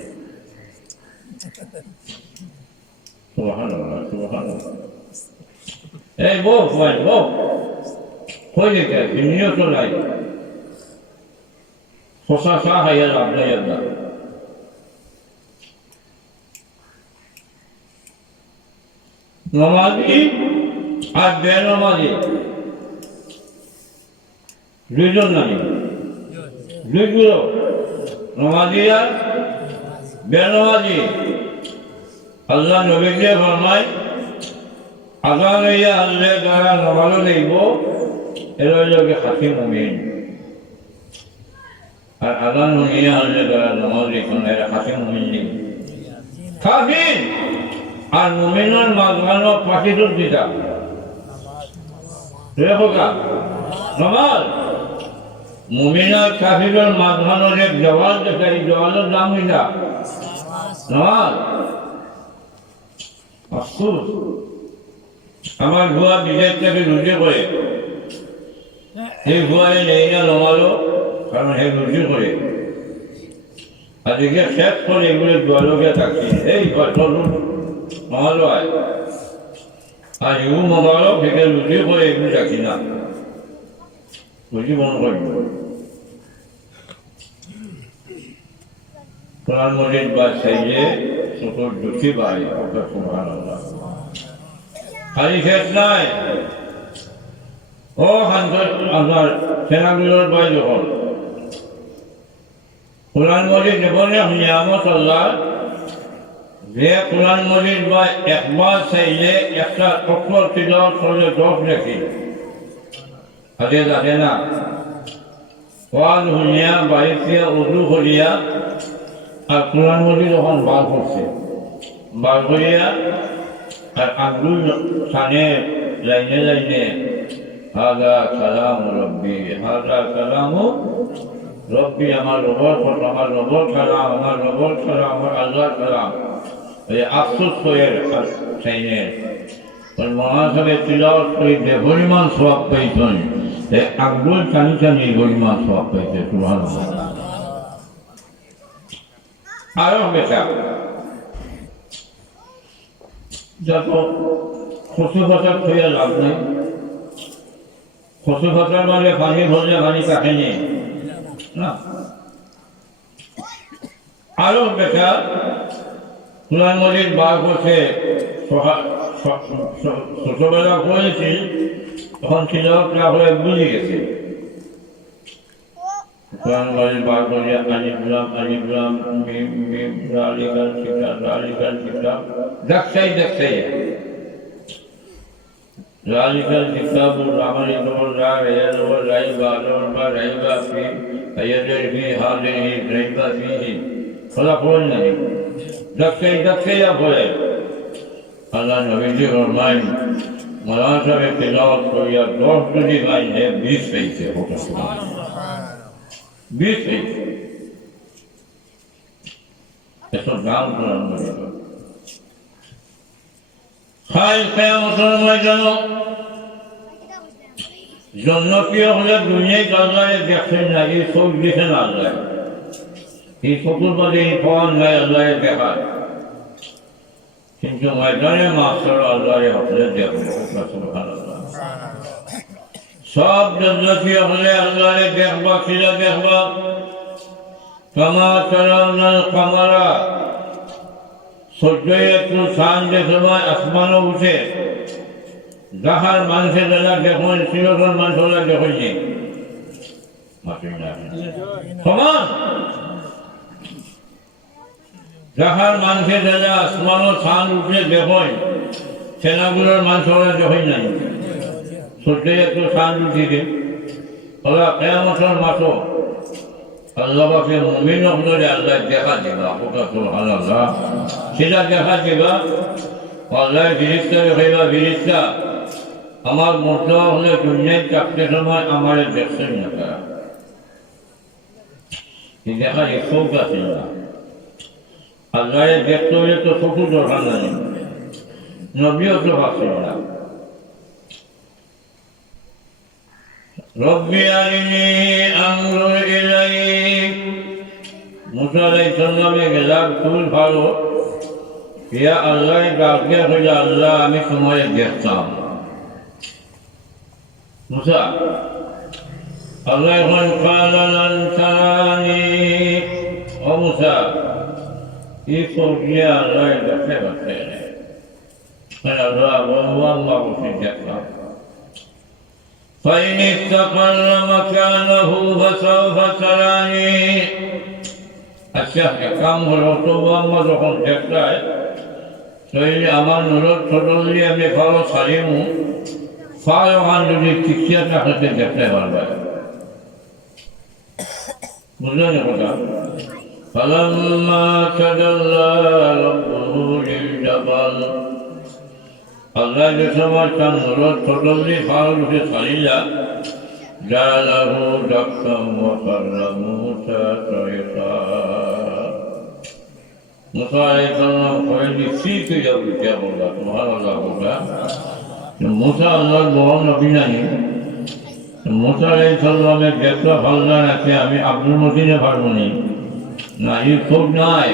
এই বউ ফাইন বউ হয়ে যেতে নিয়ত নাই খোসা চা খাইয়া লাভ নাই আপনার নমাজি আর বেনমাজি দুইজন নাকি দুইগুলো নমাজি আর বেনমাজি আল্লাহ নবীকে ফরমায় আজান হইয়া আল্লাহ দ্বারা নমাজও নেইব এর হইলকে হাসি মুমিন আর আজান হইয়া আল্লাহ দ্বারা নমাজ লিখুন এর হাসি মুমিন নেই কাফির আর মুমিনের মাঝখানে পাখিটুর দিতা রেখা নমাজ মুমিন আর কাফিরের মাঝখানের এক জওয়াল দেখাই জওয়ালের দাম হইতা নমাজ আফসোস আমার ভুয়া বিজয় থেকে রুজু করে এই ভুয়ায় নেই না নমালো কারণ হে রুজু করে আজকে শেষ করে এগুলো জলকে থাকছি এই চলুন নমালো আয় আর এগুলো মোবাইলও থেকে রুজু করে এগুলো থাকি না বুঝি মনে করি কোরআন মজিদ বা সাইজে ছোট দুটি বাই ওটা সুবহানাল্লাহ খালি শেষ নাই ও হান্তর আপনার সেনাগুলোর বাই যখন কোরআন মজিদ জীবনে নিয়ামত আল্লাহ যে কোরআন মজিদ বা একবার চাইলে একটা অক্ষর তিলাওয়াত করলে 10 নাকি আগে জানে না ওয়াজ হুনিয়া বাড়িতে উজু করিয়া আর কোরআন মজিদ যখন বার করছে বার করিয়া আর আঙ্গুল সানে লাইনে লাইনে হাদা কালাম রব্বি হাদা কালাম রব্বি আমার রবর আমার রবর কালাম আমার রবর কালাম আমার আল্লাহর কালাম এই আফসোস করে সাইনে মহাসভে তিলাওয়াত করে যে পরিমাণ সওয়াব পাইছেন এই আঙ্গুল টানি টানি পরিমাণ সওয়াব পাইছে সুবহানাল্লাহ আরো বেটা যত খসু ফসল হইয়া লাভ নাই খসু ফসল মানে পানি ভরলে পানি কাটেনি না আরো বেটা কোরআন মজিদ বার করছে ছোটবেলা করেছি তখন তিলাওয়াত না হয়ে বুঝে গেছে কোরআন মজিদ বার করিয়া আলিফ লাম মিম মিম জালিকাল কিতাব দেখছাই জালিকাল কিতাবুল আমালি লা রাইবা ফি আয়াদের ফি হাদিহি রাইবা ফিহি খোলা পড়ল না দেখছাই বলে আল্লাহ নবীজি ফরমায় মৌলানা সাহেব তিলাওয়াত করিয়া 10 যদি গাইলে 20 পাইছে ওটা বিশ এত দাম কোরআন মজিদ খাই কিয়ামতের ময়দানে জন্নতীয় হলে দুনিয়ায় আল্লাহকে দেখেন না এই চোখ দেখেন আল্লাহ এই চকুর মধ্যে এই পাওয়ার নাই আল্লাহকে দেখায় কিন্তু ময়দানে মাস্টার আল্লাহকে হলে দেখবে সুবহানাল্লাহ সব জন্নতীয় হলে আল্লাহকে দেখবা কিরা দেখবা কামা তারাউনাল কামারা সূর্য একটু চাঁদ যে সময় আসমানও উঠে যাহার মানুষের দ্বারা দেখুন চিরকর মানুষরা দেখুন সমান যাহার মানুষের দ্বারা আসমানো ছান উঠলে দেখুন সেনাগুলোর মানুষরা দেখুন নাই সূর্যে একটু ছান উঠিছে ওরা কেয়ামতের মাসও আল্লাহকে মুমিন হলে আল্লাহ দেখা দিবা সুবহানাল্লাহ সেটা দেখা দিবা আল্লাহ বিরিশটা দেখাইবা বিরিশটা আমার মতো হলে দুনিয়ায় চারটে সময় আমার দেখছেন না তারা দেখা যায় চোখ আছে না আল্লাহ দেখতে হলে তো চোখও দরকার নাই নবীও তো পাচ্ছেন না রব্বি আরিনি আনজুর ইলাইক মুসা আলাইহিস সালামে গেলাম খুব ভালো ইয়া আল্লাহ ডাকে হইল আল্লাহ আমি তোমায় দেখতাম মুসা আল্লাহ এখন কালান তারানি ও মুসা ই ফকিয়া আল্লাহ দেখতে পাচ্ছে আল্লাহ আল্লাহ বসে দেখতাম فإن استقر مكانه فسوف تراني আচ্ছা কাম হলো তবু আমরা যখন দেখতাই শরীরে আমার নুরত ছোট দিয়ে আমি ভালো সারিমু ফাল ওখান যদি চিকিৎসা থাকতে দেখতে পারবে বুঝলেন কথা فلما تجلى ربه للجبل আল্লাহ যে সময় তার নুরত ছোট দিয়ে ফাল উঠে সারিলা جعله دكا وقر موسى صيحا موسى عليه السلام قال فيك يا بكر الله سبحان الله بكر موسى الله بوان نبي नहीं موسى عليه السلام एक जैसा फलना है कि हमें अब्दुल मतीन ने फरमानी ना ये खूब ना है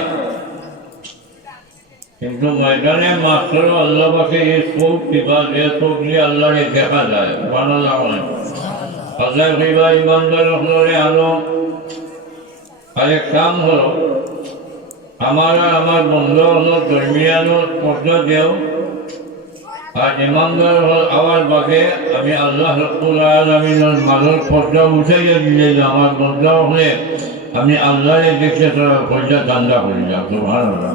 किंतु मैदाने मास्टर अल्लाह के ये खूब की बात ये खूब लिए अल्लाह ने देखा जाए सुभान अल्लाह আল্লাহ কইবা ইমানদার হলে আলো আরেক কাম হলো আমার আমার বন্ধু হলো ধর্মীয়ানো পর্দা দেও আর ইমানদার হল আমার বাকে আমি আল্লাহ রাব্বুল আলামিনের মাঝের পর্দা উঠাইয়া দিলে আমার বন্ধু হলে আমি আল্লাহরে দেখে তোরা পর্দা ঠান্ডা করে যাও সুবহানাল্লাহ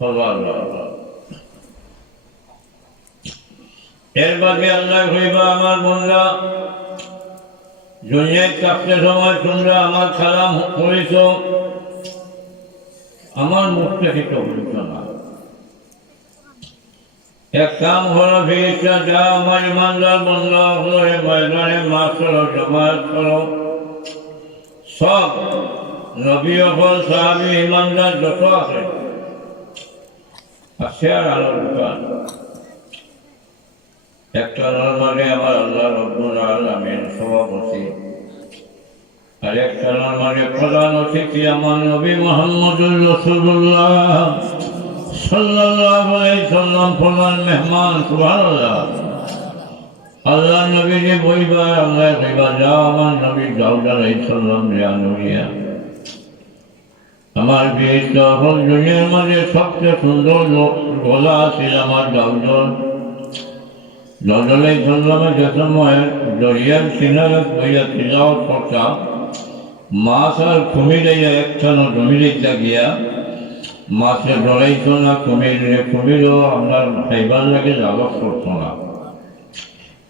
সুবহানাল্লাহ এর বাদে আল্লাহ কইবা আমার বন্ধা দুনিয়ায় থাকতে সময় তোমরা আমার সালাম করেছ আমার মুখটা কিছু বলছ না এক কাম হলো ফিরিস্তা যা আমার ইমানদার বন্ধা হলো ময়দানে মাছ করো জমায়েত করো সব নবী হল সাহাবী ইমানদার যত আছে আছে আর আলোর দোকান একটা নরমালে আমার আল্লাহ রব্বুল আলামিন সভাপতি আর একটা নরমালে প্রধান অতিথি আমার নবী মুহাম্মদুর রাসূলুল্লাহ সাল্লাল্লাহু আলাইহি সাল্লাম প্রধান মেহমান সুবহানাল্লাহ আল্লাহ নবী যে বইবা আল্লাহ কইবা যাও আমার নবী দাউদ আলাইহিস সালাম জানুরিয়া আমার বিহিত হল দুনিয়ার মাঝে সবচেয়ে সুন্দর গলা ছিল আমার দাউদর জলজলাই সাল্লামে যে সময় দরিয়ার কিনারে বইয়া তিলাওয়াত করতা মাছ আর কুমিরাইয়া একখানো জমিরাইতা গিয়া মাছে ডরাইত না কুমিরও আপনার খাইবার লাগে লাভস করত না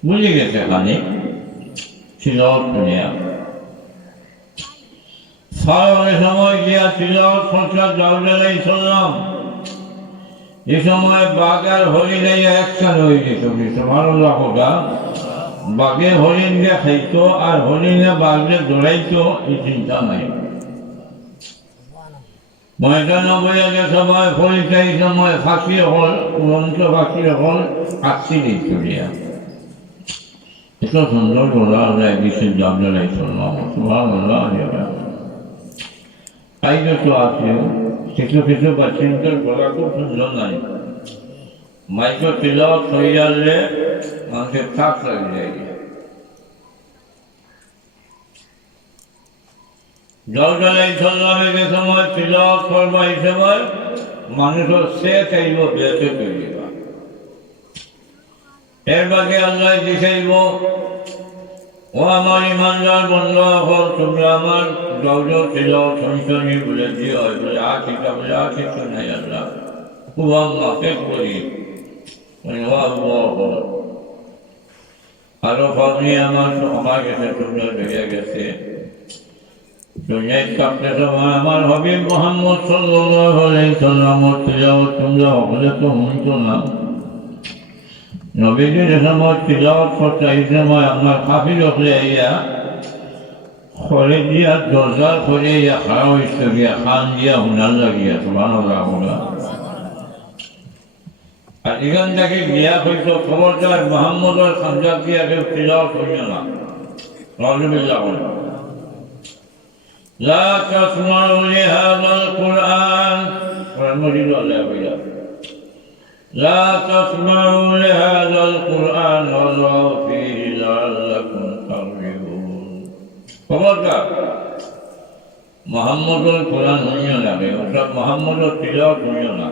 বুঝে গেছে খানি তিলাওয়াত শুনিয়া ফারাওনের সময় গিয়া তিলাওয়াত করতা দাউদ আলাইহিস সালাম এ সময় বাঘ আর হরিণ একসাথে হয়ে যেত সুবহানাল্লাহ হোকা বাঘে হরিণকে খাইতো আর হরিণে বাঘে দৌড়াইতো এই চিন্তা নাই ময়দানে বইয়া যে সময় হরিণটা এই সময় ফাঁসি হল উড়ন্ত ফাঁসি হল আটশি দিত দিয়া এত সুন্দর গোলা যায় বিশ্বের দাউদ আলাইহিস সালাম সুবহানাল্লাহ আইনো তো আছে কিছু কিছু বাচ্চাদের গলা খুব সুন্দর নাই মাইক্রো তিলাওয়াত হয়ে গেলে মানুষের থাক লাগে যায় দাউদ আলাইহিস সালামের যে সময় তিলাওয়াত করবা এই সময় মানুষের সে চাইব বেঁচে তৈরি এর বাকি আল্লাহ দিখাইব ও আমার ইমানদার বন্ধু হল তোমরা আমার গৌর ছিল সংসনী বলে দিয়ে হয় বলে আখিটা বলে আখিটা নাই আল্লাহ খুব মাফে করি আরো ভাবনি আমার গেছে তোমরা রয়ে গেছে দুনিয়ায় থাকতে সময় আমার হাবিব মুহাম্মদ সাল্লাল্লাহু আলাইহি সাল্লাম তোমরা হলে তো শুনতো না নবীজির সময় তিলাওয়াত করতে এই সময় আপনার কাফির হলে ইয়া খরে দিয়া দরজা করে ইয়া খাওয়া হয়েছে গিয়া খান দিয়া হুনার লাগিয়া সুবহানাল্লাহ আর এখান থেকে গিয়া হয়তো খবরদার মোহাম্মদের খানজাক দিয়া কেউ তিলাওয়াত হইল না রাজুবিল্লাহ لا تسمعوا لهذا القرآن والمجد الله بلا لا تسمعوا لهذا القرآن والله فيه لعلكم ترجعون خبردار মোহাম্মদের কোরআন হইও না অর্থাৎ মোহাম্মদের তিলাওয়াত হইও না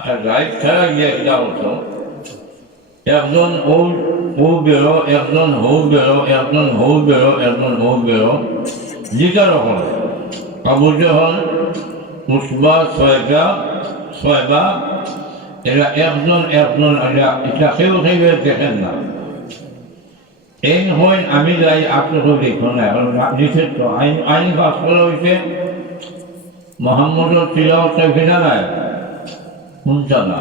আর রাইট ছাড়া গিয়ে এটা হতো একজন ও বেরো একজন হৌ বেরো একজন হৌ বেরো একজন হৌ বেরো যেটা রকম আবু জহল উসবা ছয়বা এরা একজন এটা কেউ দেখেন না এই হয় আমি যাই আপনাকে দেখো না এখন নিষেধ তো আইন পাস করা হয়েছে মোহাম্মদের তিলাওয়াত কিনা নাই শুনছা না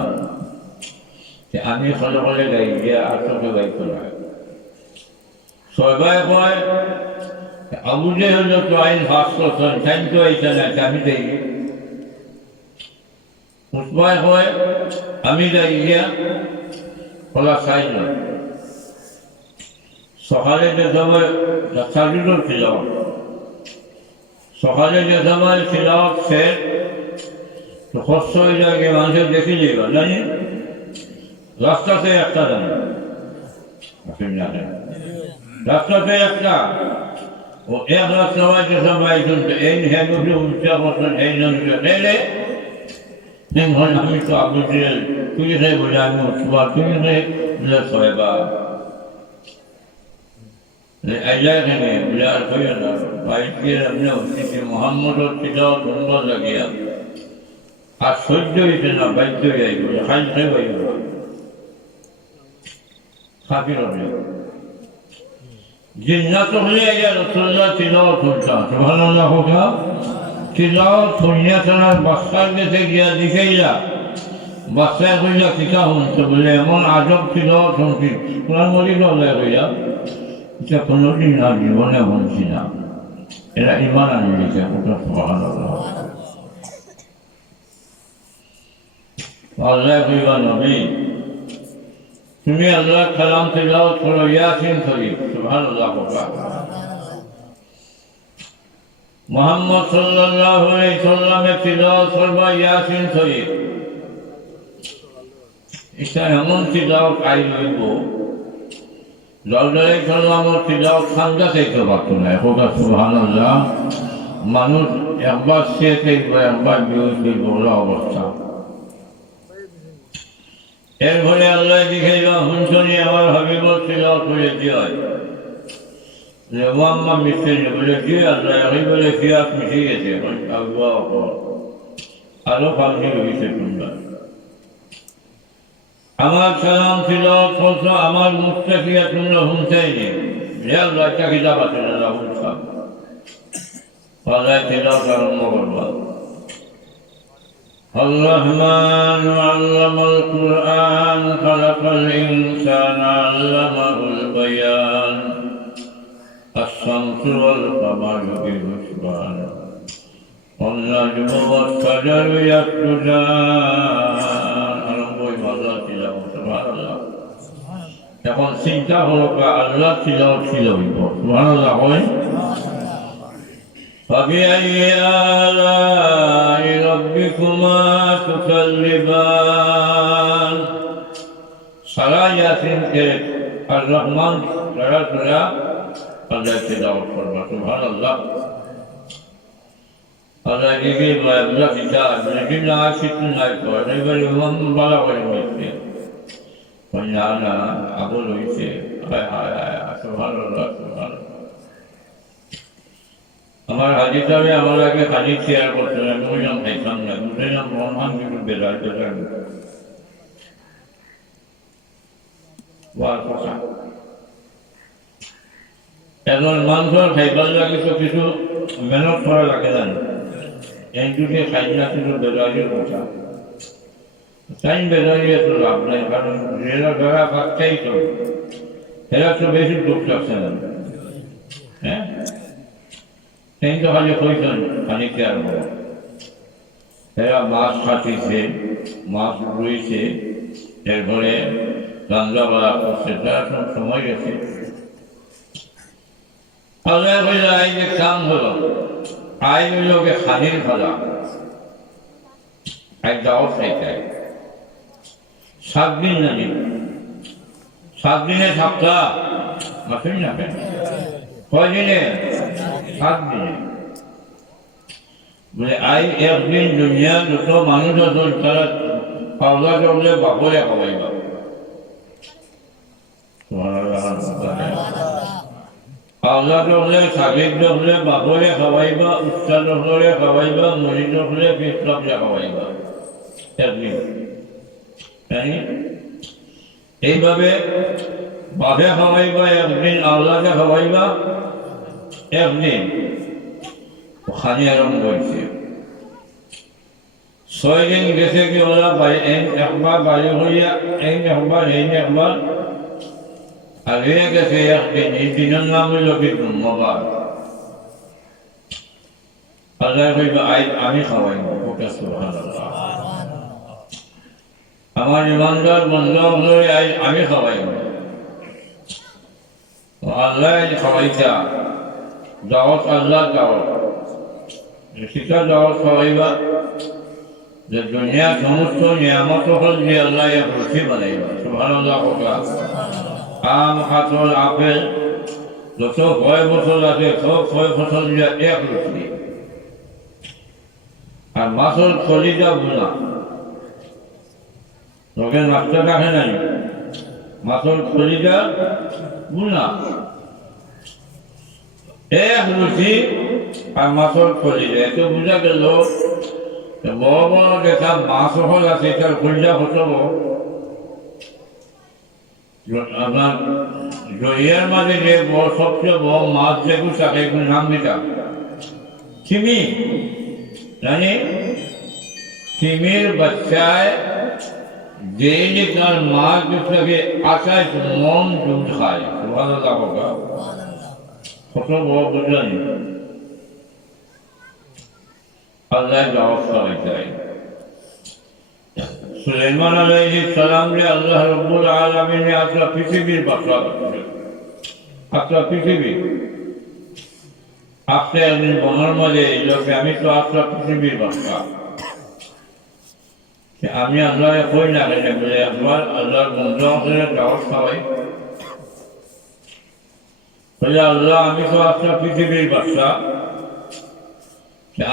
আমি ফলে ফলে গাই গিয়ে আপনাকে গাই করা ছয়বাই কয় আবু যে হলো তো আইন পাস করছেন টাইম তো এইটা না আমি দেখি উসবাই হয় আমি যাই গিয়া খোলা চাইল সকালে যে সময় সাজুদর ছিল সকালে যে সময় ছিল সে তো কষ্ট হয়ে যায় মানুষের দেখে যাইবা জানি রাস্তাতে একটা জানি রাস্তাতে একটা ও এক রাস্তা যে সময় এই হেগুলি উচ্চা করছেন এই জন্য আমি তো আবু তুই রে বলে আমি উঠবা তুই রে বলে ছয়বা আইলাখানে বলে আর কইও না বাইকে আপনি উঠছি মোহাম্মদের তিলাওয়াত শুনবার লাগিয়া আর সহ্য হইতে না বাধ্য হয়ে বলে খাই খাই বাইব খাফির হবে জিন্নাত হলে ইয়া রাসূলুল্লাহ তিলাওয়াত শুনতাম সুবহানাল্লাহ হোকা তিলাওয়াত শুনিয়া তার বাচ্চার কাছে গিয়া দেখাইলা বাচ্চা কইলা কিতা শুনছে বলে এমন আজব তিলাওয়াত শুনছি কোরআন মজিদ হলে কইলা এটা কোনোদিন আর জীবনে শুনছি না এরা ইমান আনি দিয়েছে সুবহানাল্লাহ আল্লাহ কইবা নবী তুমি আল্লাহ কালাম তিলাওয়াত করো ইয়াসিন শরীফ সুবহানাল্লাহ মুহাম্মদ সাল্লাল্লাহু আলাইহি সাল্লামের তিলাওয়াত করবা ইয়াসিন শরীফ এটা এমন তিলাওয়াত আই হইব জলদারে সাল্লামের তিলাওয়াত খান্দা চাইতে পারতো না হোক সুবহানাল্লাহ মানুষ একবার সে দেখবে একবার বিরোধী বড় অবস্থা এরপরে আল্লাহ দেখাইবা শুনছনি আমার হাবিবর তিলাওয়াত করে দিয়ে যে ওয়াম্মা মিশে বলে দিয়ে আল্লাহ এই বলে ফিয়াত মিশে গেছে আরো ফালনি রয়েছে তোমরা আমার সালাম তিলাওয়াত করছো আমার মুস্তাকিয়া তোমরা শুনছাইনি যে আল্লাহ কিতাব আছে না শুনছা আল্লাহ তিলাওয়াত আরম্ভ করবা الرحمن علم القرآن خلق الإنسان علمه البيان الشمس والقمر بحسبان والنجم والشجر يسجدان সুবহানাল্লাহ এখন চিন্তা হলো আল্লাহ তিলাওয়াত ছিল সুবহানাল্লাহ হয় فبأي آلاء ربكما تكذبان সারা ইয়াসিন কে আর রহমান সারা সূরা আল্লাহ তিলাওয়াত করবা সুবহানাল্লাহ আল্লাহ কে বলা কিতাব লেকিন আশিক নাই করে বলে মান বলা করে মিছে না না আবুল হয়েছে আমার হাজি সাহেব আমার আগে হাজি শেয়ার করতেন আমি বললাম খাইতাম না বুঝলাম মহান কিন্তু বেজার বেজার এখন মাংসর খাইবার লাগে তো কিছু মেহনত করা লাগে না এইটুকে খাই না কিন্তু বেজারের কথা টাইম বেজারিয়ে তো লাভ নাই কারণ যেটা বেড়া বাচ্চাই তো এরা তো বেশি দুঃখ লাগছে না হ্যাঁ সেই তো খালি কইছেন খানিকে আর বলো এরা মাছ খাটিছে মাছ রয়েছে এরপরে রান্না বাড়া করছে তারা সব সময় গেছে আল্লাহ বললে আই যে কাম হলো আই হইল ওকে খানির ফলা আই যাও খাইতে 7 দিন জানি 7 দিনে সপ্তাহ মাসুন না কয় দিনে 7 দিনে বলে আই একদিন দুনিয়া যত মানুষ আছে তারা পাওলা করলে বাপরে খাওয়াইবা পাওলা করলে সাবেক হলে বাপরে খাওয়াইবা উৎসাহ হলে খাওয়াইবা মরিদ হলে পেটলে খাওয়াইবা একদিন এইভাবে বাপে খাওয়াইবা একদিন আল্লাহকে খাওয়াইবা একদিন খানি আরম্ভ হয়েছে 6 দিন গেছে কি ওরা একবার বাড়ি হইয়া একবার একবার আর হয়ে গেছে একদিন এই দিনের নাম হইল কি মবার আল্লাহ কইবা আমি খাওয়াইব ওকে সুবহানাল্লাহ আমার ইমানদার বন্ধু হলে আমি খাওয়াইব আল্লাহ খাওয়াইছা দাওয়াত আল্লাহ দাওয়াত শিক্ষা দাওয়াত খাওয়াইবা যে দুনিয়া সমস্ত নিয়ামত হল যে আল্লাহ রুচি বানাইবা সুবহানাল্লাহ আম কাঁঠাল আপেল যত 6 বছর আছে সব 6 বছর এক রুচি আর মাছের কলিজা বোনা লোকের মাছটা রাখে নাই মাছের কলিজা বোনা এক রুচি আর মাছের কলিজা এত বোঝা গেল বড় বড় যেটা মাছ হল আছে তার কলিজা হতো আপনার দরিয়ার মাঝে যে সবচেয়ে বড় মাছ যেগুলো থাকে এগুলো নাম দিতা চিমি জানি চিমির বাচ্চায় যেই তার মাছ দুটাকে আশায় মন দুধ খায় সুবহানাল্লাহ বাবা কত বড় বুঝলেন আল্লাহ জবাব করাই সুলাইমান আলাইহিস সালাম রে আল্লাহ রাব্বুল আলামিন আসা পৃথিবীর বাসা আসা পৃথিবী আপনি একদিন বনের মাঝে লোকে আমি তো আসা পৃথিবীর বাসা আমি আল্লাহ কই না বলে একবার আল্লাহর বন্ধু আসলে জবাব খাওয়াই বলে আল্লাহ আমি তো আসা পৃথিবীর বাসা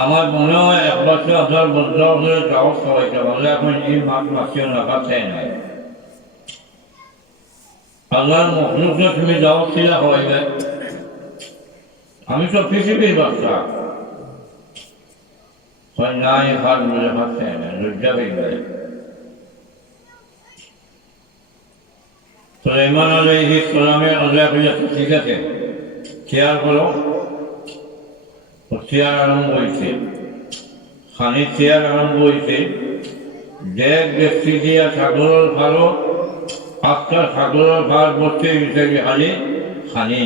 আমার মনে হয় একবার তো আপনার বন্ধু হলে দাওয়াত খাওয়াইতে পারলে এখন এই মাছ মাছিও না কাছে নাই আল্লাহর মখলুককে তুমি দাওয়াত ছিলা খাওয়াইবে আমি তো পৃথিবীর বাচ্চা নাই হাত বলে কাছে নাই লজ্জা পেয়ে সুলাইমান আলাইহিস সালামের আল্লাহ কইয়া ঠিক আছে খেয়াল করো চেয়ার আরম্ভ হয়েছে খানির চেয়ার আরম্ভ হয়েছে দেখ ব্যক্তি দিয়া সাগরের ভালো আটটা সাগরের ভার বসতে হিসেবে খালি খানি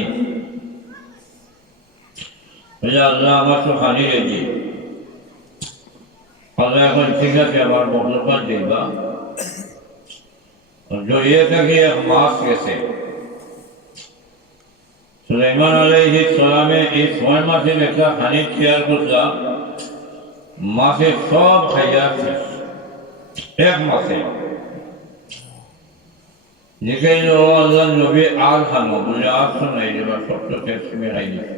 আল্লাহ আমার তো খানি রেজি আল্লাহ এখন ঠিক আছে আমার মহলপাত দিবা জড়িয়ে থেকে এক মাছ গেছে সুলাইমান আলাইহিস সালামে এই 6 মাসের একটা খানির চেয়ার করলাম মাসে সব খাইয়া শেষ এক মাসে লিখাইল আল্লাহ নবী আর খানো বলে আর শোনাই দেবা সত্য শেষ তুমি খাই দিবে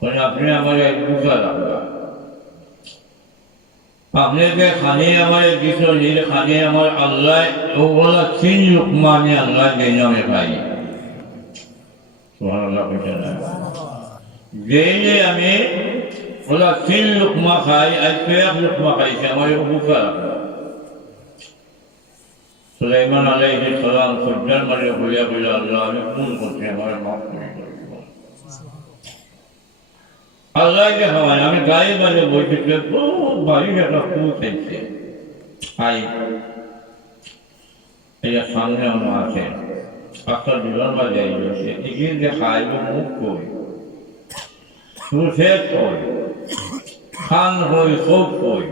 বলে আপনি আমার এক বুঝা রাখবা আপনাকে খানি আমার দিত নীল খানি আমার আল্লাহ ওগুলা 3 লুকমা আমি আল্লাহ যে নামে পাই সুবহানাল্লাহ যে আমি ওরা 3 লুকমা খাই আজকে 1 লুকমা খাইছে আমার উপকার সুলাইমান আলাইহিস সালাম সজ্জার মারে বলিয়া বলিয়া আল্লাহ আমি ভুল করছি আমার মাফ করে দাও আল্লাহকে খাওয়াই আমি গায়ে বাজে বইতে খুব ভারী একটা ফুল খাইছে খাই এই সামনে অন্য আছে আপনার জীবন বাজে আইছে এগিয়ে যে খাইব মুখ কই সুসে কই খান হই সব কই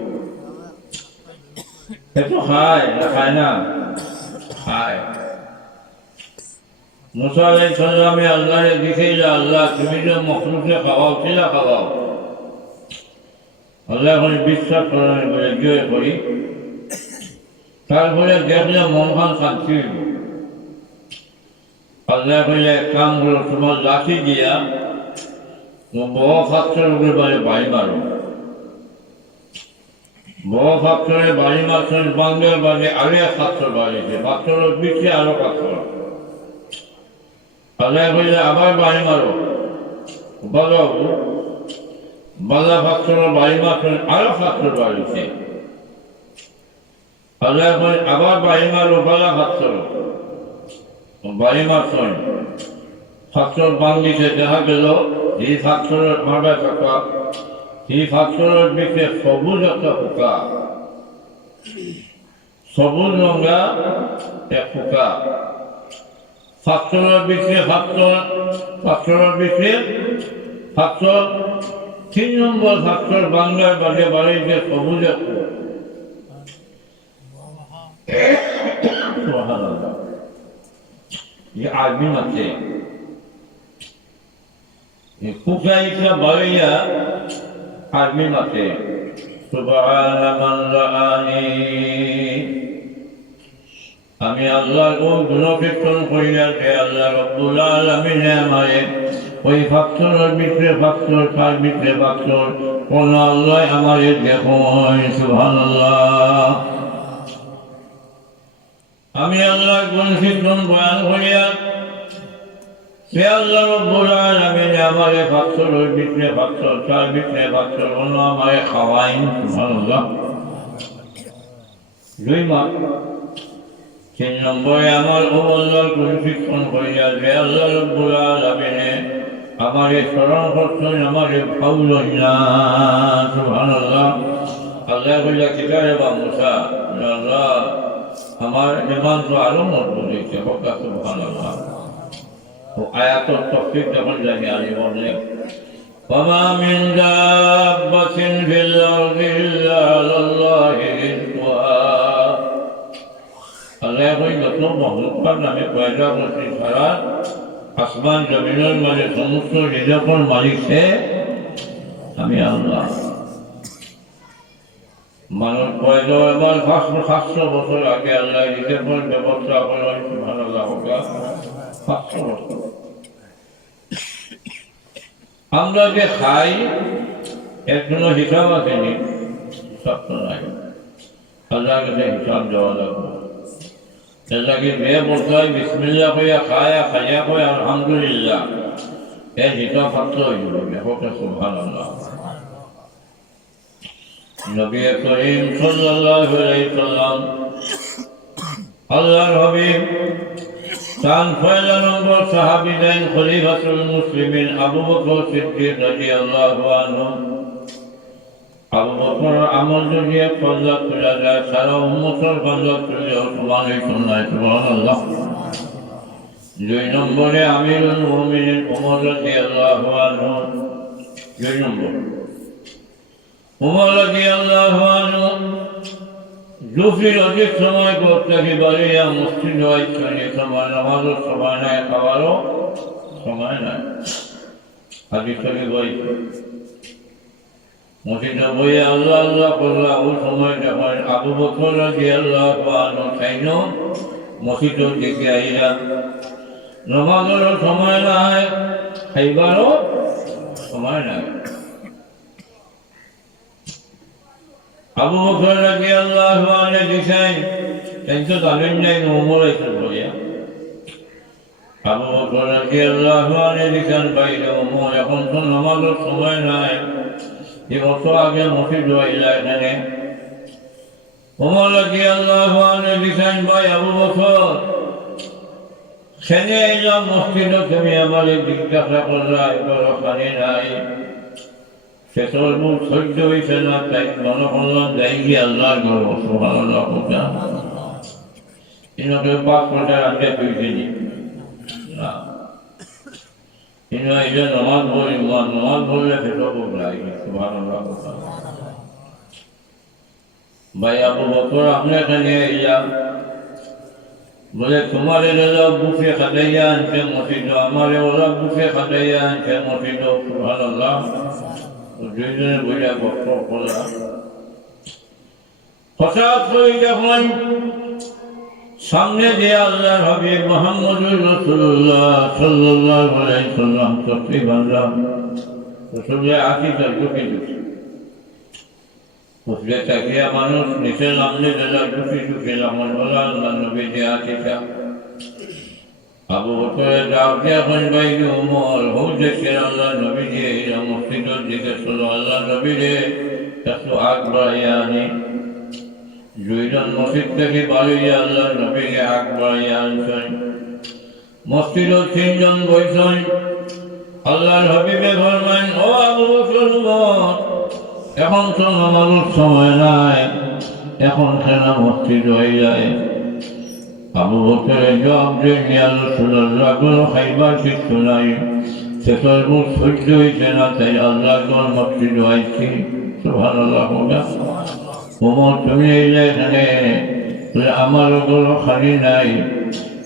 এতো খায় না খায় না খায় মুসা আলাইহিস সালামে আল্লাহরে দিয়েছিল আল্লাহ তুমি যে মখলুকে খাওয়াও ছিলা খাওয়াও আল্লাহ এখন বিশ্বাস করেন বলে জয় করি তারপরে দেখলে মন খান শান্তি হইব আল্লাহ বলে কাম করো তোমার লাঠি দিয়া বড় ফাঁকটার উপরে বলে বাড়ি মারো বড় ফাঁকটারে বাড়ি মারছেন বাঙ্গের বাড়ি আরে ফাঁকটার বাড়িছে ফাঁকটার পিছিয়ে আরো ফাঁকটার আল্লাহ বললে আবার বাড়ি মারো বলো বাল্লা ফাঁকটার বাড়ি মারছেন আরো ফাঁকটার বাড়িছে আল্লাহ বলে আবার বাড়ি মারো বাল্লা ফাঁকটার বাড়ি মারছেন ফাঁকটার বাঙ্গিছে দেখা গেল এই ফাঁকটার মারবে থাকা এই ফাঁকটার দিকে সবুজ একটা পোকা সবুজ রঙা এক পোকা ফাঁকটার দিকে ফাঁকটার দিকে ফাঁকটার 3 নম্বর ফাঁকটার বাংলার বাড়ি বাড়িতে সবুজ এক ये आदमी मचे कुफाइका बारिया आदमी मचे सुबहान मन रानी আমি আল্লাহর কোন গুণকীর্তন করিয়া যে আল্লাহ রব্বুল আলামিন আমারে ওই ফাঁকটার ভিতরে ফাঁকটার তার ভিতরে ফাঁকটার কোন আল্লাহ আমারে দেখুন সুবহানাল্লাহ আমি আল্লাহর গুণ কীর্তন বয়ান করিয়া সে আল্লাহ রব্বুল আলামিন আমারে ফাঁকটার ভিতরে ফাঁকটার তার ভিতরে ফাঁকটার কোন আমারে খাওয়াইন সুবহানাল্লাহ 2 মাস 3 নম্বরে আমার ও আল্লাহর গুণ কীর্তন করিয়া যে আল্লাহ রব্বুল আলামিন আমারে স্মরণ করছেন আমারে ভাউলেন না সুবহানাল্লাহ আল্লাহ বলে কিতাবে বা মুসা আল্লাহ আমার ইমান তো আরো মজবুত হয়েছে বকা সুবহানাল্লাহ ও আয়াতের তাফসীর যখন জানি আলী বলে ওয়ামা মিন দাব্বাতিন ফিল আরদি ইল্লা আলাল্লাহি রিজকুহা আল্লাহ কই যত মখলুকাত নামে পয়দা করছি সারা আসমান জমিনের মাঝে সমস্ত রিজকের মালিক সে আমি আল্লাহ মানুষ পয়দা এবার 500 বছর আগে আল্লাহ রিজকের ব্যবস্থা করেন সুবহানাল্লাহ 500 বছর আমরা যে খাই এর কোনো হিসাব আছে নি সব তো নাই আল্লাহ কাছে হিসাব দেওয়া লাগবে लगे मैं बोलता है बिस्मिल्लाह को या खाया को या अल्हम्दुलिल्लाह ये जितना फत्तो ही लोग हो तो सुभान अल्लाह नबी करीम सल्लल्लाहु अलैहि वसल्लम अल्लाहर हबीब शान पहला नंबर सहाबी दाइन खलीफातुल मुस्लिमीन अबू बकर सिद्दीक রাদিয়াল্লাহু আনহু আবু বকর আমল যদি ফজলত তুলে যায় সারা উম্মতের ফজলত তুলে ওসমান সুন্নাহ সুবহানাল্লাহ 2 নম্বরে আমিরুল মুমিনিন ওমর রাদিয়াল্লাহু আনহু 2 নম্বর ওমর রাদিয়াল্লাহু আনহু জুফির অধিক সময় করতে কি বাড়িয়া মসজিদ হয়েছেন সময় নামাজের সময় নাই খাওয়ারও সময় নাই হাদিস থেকে বলছে মসজিদে বইয়ে আল্লাহ আল্লাহ করলা ওই সময় যখন আবু বকর রাদিয়াল্লাহু আনহু খাইন মসজিদে দেখে আইলা নামাজের সময় নাই খাইবারও সময় নাই আবু বকর রাদিয়াল্লাহু আনহু দিছেন কিন্তু জানেন নাই ওমর এসে বলিয়া আবু বকর রাদিয়াল্লাহু আনহু দিছেন বাইরে ওমর এখন তো নামাজের সময় নাই যে অত আগে মসজিদ হইলা এখানে ওমর রাদিয়াল্লাহু আনহু দিছেন ভাই আবু বকর সেনে এলাম মসজিদে তুমি আমাদের জিজ্ঞাসা করলা এবার ওখানে নাই সেটার মুখ সহ্য হয়েছে না তাই মনে করলাম যাই গিয়ে আল্লাহর গর্ব সুবহানাল্লাহ ইনাকে 5 মিনিটের আগে তুইছিনি না ইনা এটা নামাজ পড়লে সেটা খুব লাগে সুবহানাল্লাহ ভাই আবু বকর আপনি এখানে এলাম বলে তোমারে ওরা বুফে খাটাইয়া আনছে মসজিদ আমারে ওরা বুফে খাটাইয়া আনছে মসজিদ সুবহানাল্লাহ দুইজনে বইয়া গপ্প করা হঠাৎ করে যখন সামনে যে আল্লাহর হাবিব মুহাম্মদুর রাসূলুল্লাহ সাল্লাল্লাহু আলাইহি সাল্লাম তসবিহ বাঁধলাম রাসূলের আকিদা ঢুকে ঢুকে উঠলে তাকিয়া মানুষ নিচে নামলে যারা ঢুকে ঢুকে যেমন বলা আল্লাহ নবী যে আকিদা আবু বকরের ডাক দিয়া কোন বাইরে ওমর হোক দেখে আল্লাহ নবী যে এরা মসজিদের দিকে চলো আল্লাহ নবী রে একটু আগ বাড়াইয়া আনি দুইজন মসজিদ থেকে বাড়িয়ে আল্লাহ নবীকে আগ বাড়াইয়া আনছেন মসজিদের 3 জন বইছেন আল্লাহর হাবিবে ফরমান ও আবু বকর এখন তো নামাজের সময় নাই এখন কেন মসজিদ হয়ে যায় আবু বকরের জবাব দিয়ে ইয়া রাসূলুল্লাহ কোনো খাইবার কিছু নাই সেটার মুখ সহ্য হয়েছে না তাই আল্লাহর ঘর মসজিদ হয়েছি সুবহানাল্লাহ ওমর তুমি এলে এখানে আমারও কোনো খালি নাই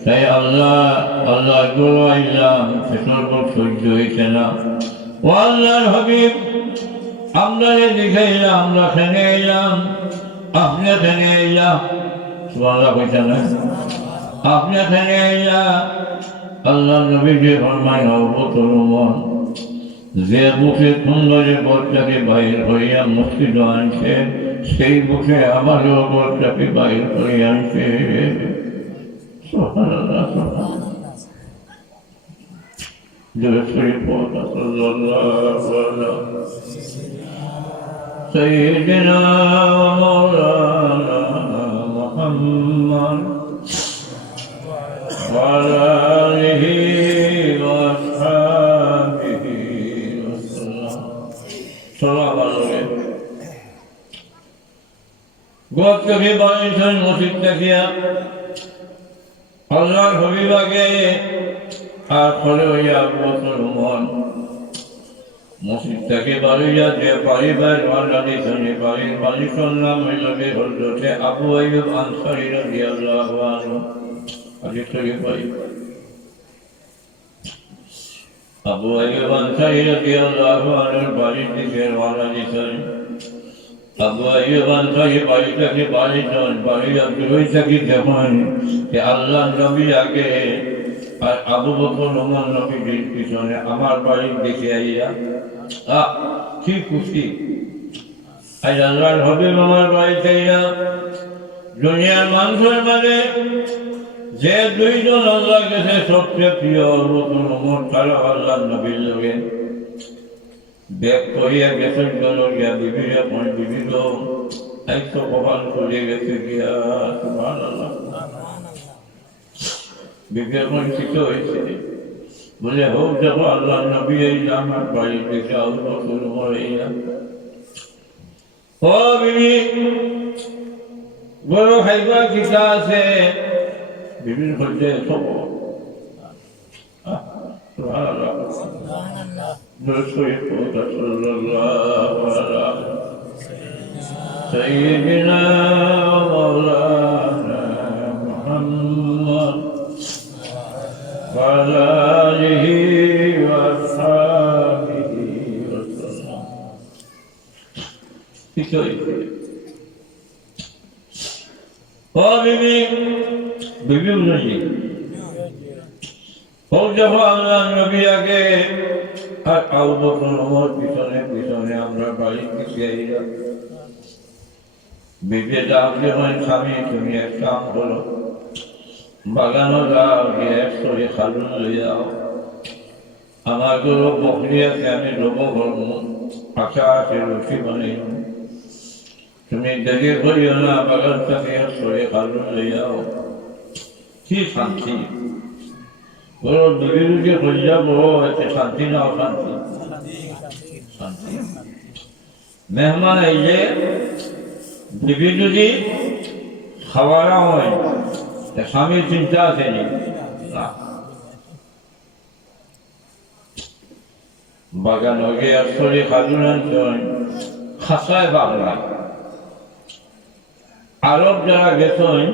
তাই আল্লাহর ঘর আইলাম সেটার মুখ সহ্য হয়েছে না ও আল্লাহর হাবিব আমরা দেখাইলাম আমরা এখানে এলাম আপনি এখানে এলাম সুবহানাল্লাহ কইছেন না আপনি এখানে এলাম আল্লাহ নবী যে ফরমায় অবতর মন যে বুকে সুন্দরের বরটাকে বাইর হইয়া মসজিদ আনছে সেই বুকে আমারও বরটাকে বাইর করে আনছে সুবহানাল্লাহ سيدنا ومولانا محمد وعلى آله وأصحابه وسلم سلام عليكم গোয়াত থেকে বানিয়েছেন মসজিদ দেখিয়া আল্লাহর হবিবাকে আর ফলে হইয়া আবু বকর ওমর মসজিদ থেকে বাড়িয়া যে পারিবার ওয়ালা দিয়েছেন বাড়ির মালিকের নাম হইল হযরতে আবু আইয়ুব আনসারী রাদিয়াল্লাহু আনহু হাদিস শরীফ আবু আইয়ুব আনসারী রাদিয়াল্লাহু আনহুর বাড়ির দিকে ওয়ালা দিয়েছেন আবু আইয়ুব আনসারী বাড়ি থেকে বাড়িয়া বেরোই থাকি যখন আল্লাহ নবী আগে আর আবু বকর ওমর নবীর পিছনে আমার বাড়ির দিকে আইয়া কি খুশি আজ আল্লাহর হাবিব আমার বাড়িতে আইয়া দুনিয়ার মানুষের মাঝে যে দুইজন আল্লাহ কাছে সবচেয়ে প্রিয় আবু বকর ওমর তারা আল্লাহর নবীর লগে ব্যাগ করিয়া গেছেন গেল গিয়া বিবিরা কোন বিবির আইসো কপাল করে গেছে গিয়া সুবহানাল্লাহ বিজ্ঞাপন ঠিক হয়েছে বলে হোক দেখো আল্লাহ নবী এইলাম আমার বাড়ি থেকে আবু বকর ওমর এইলাম ও বিবি বড় খাইবা কিসা আছে বিবির হচ্ছে সব সুবহানাল্লাহ সাল্লাল্লাহু আলাইহি সাইয়্যিদিনা মাওলানা মুহাম্মদ وعلى آله وأصحابه وسلم. ও বিবি বুঝি হোক যখন আল্লাহ নবী আগে আর আবু বকর ওমর পিছনে পিছনে আমরা বাড়ি থেকে আইলাম বিবে যাওয়াকে হয় স্বামী তুমি এক কাম করো বাগানো যাও গিয়ে একশোরে খালুন লই যাও আমার গরু বকরি আছে আমি লোক করবো আশা আছে রুচি বানাই তুমি দেরি করিও না বাগান থেকে একশোরে খালুন লই যাও কি শান্তি বড় বিবি রুচি হয়ে যাবো এতে শান্তি না অশান্তি শান্তি মেহমান আইলে বিবি যদি খাওয়ারা হয় স্বামীর চিন্তা আছে না বাগান হয়ে আসলে খাজুরান খাসায় বাংলা আরব যারা গেছেন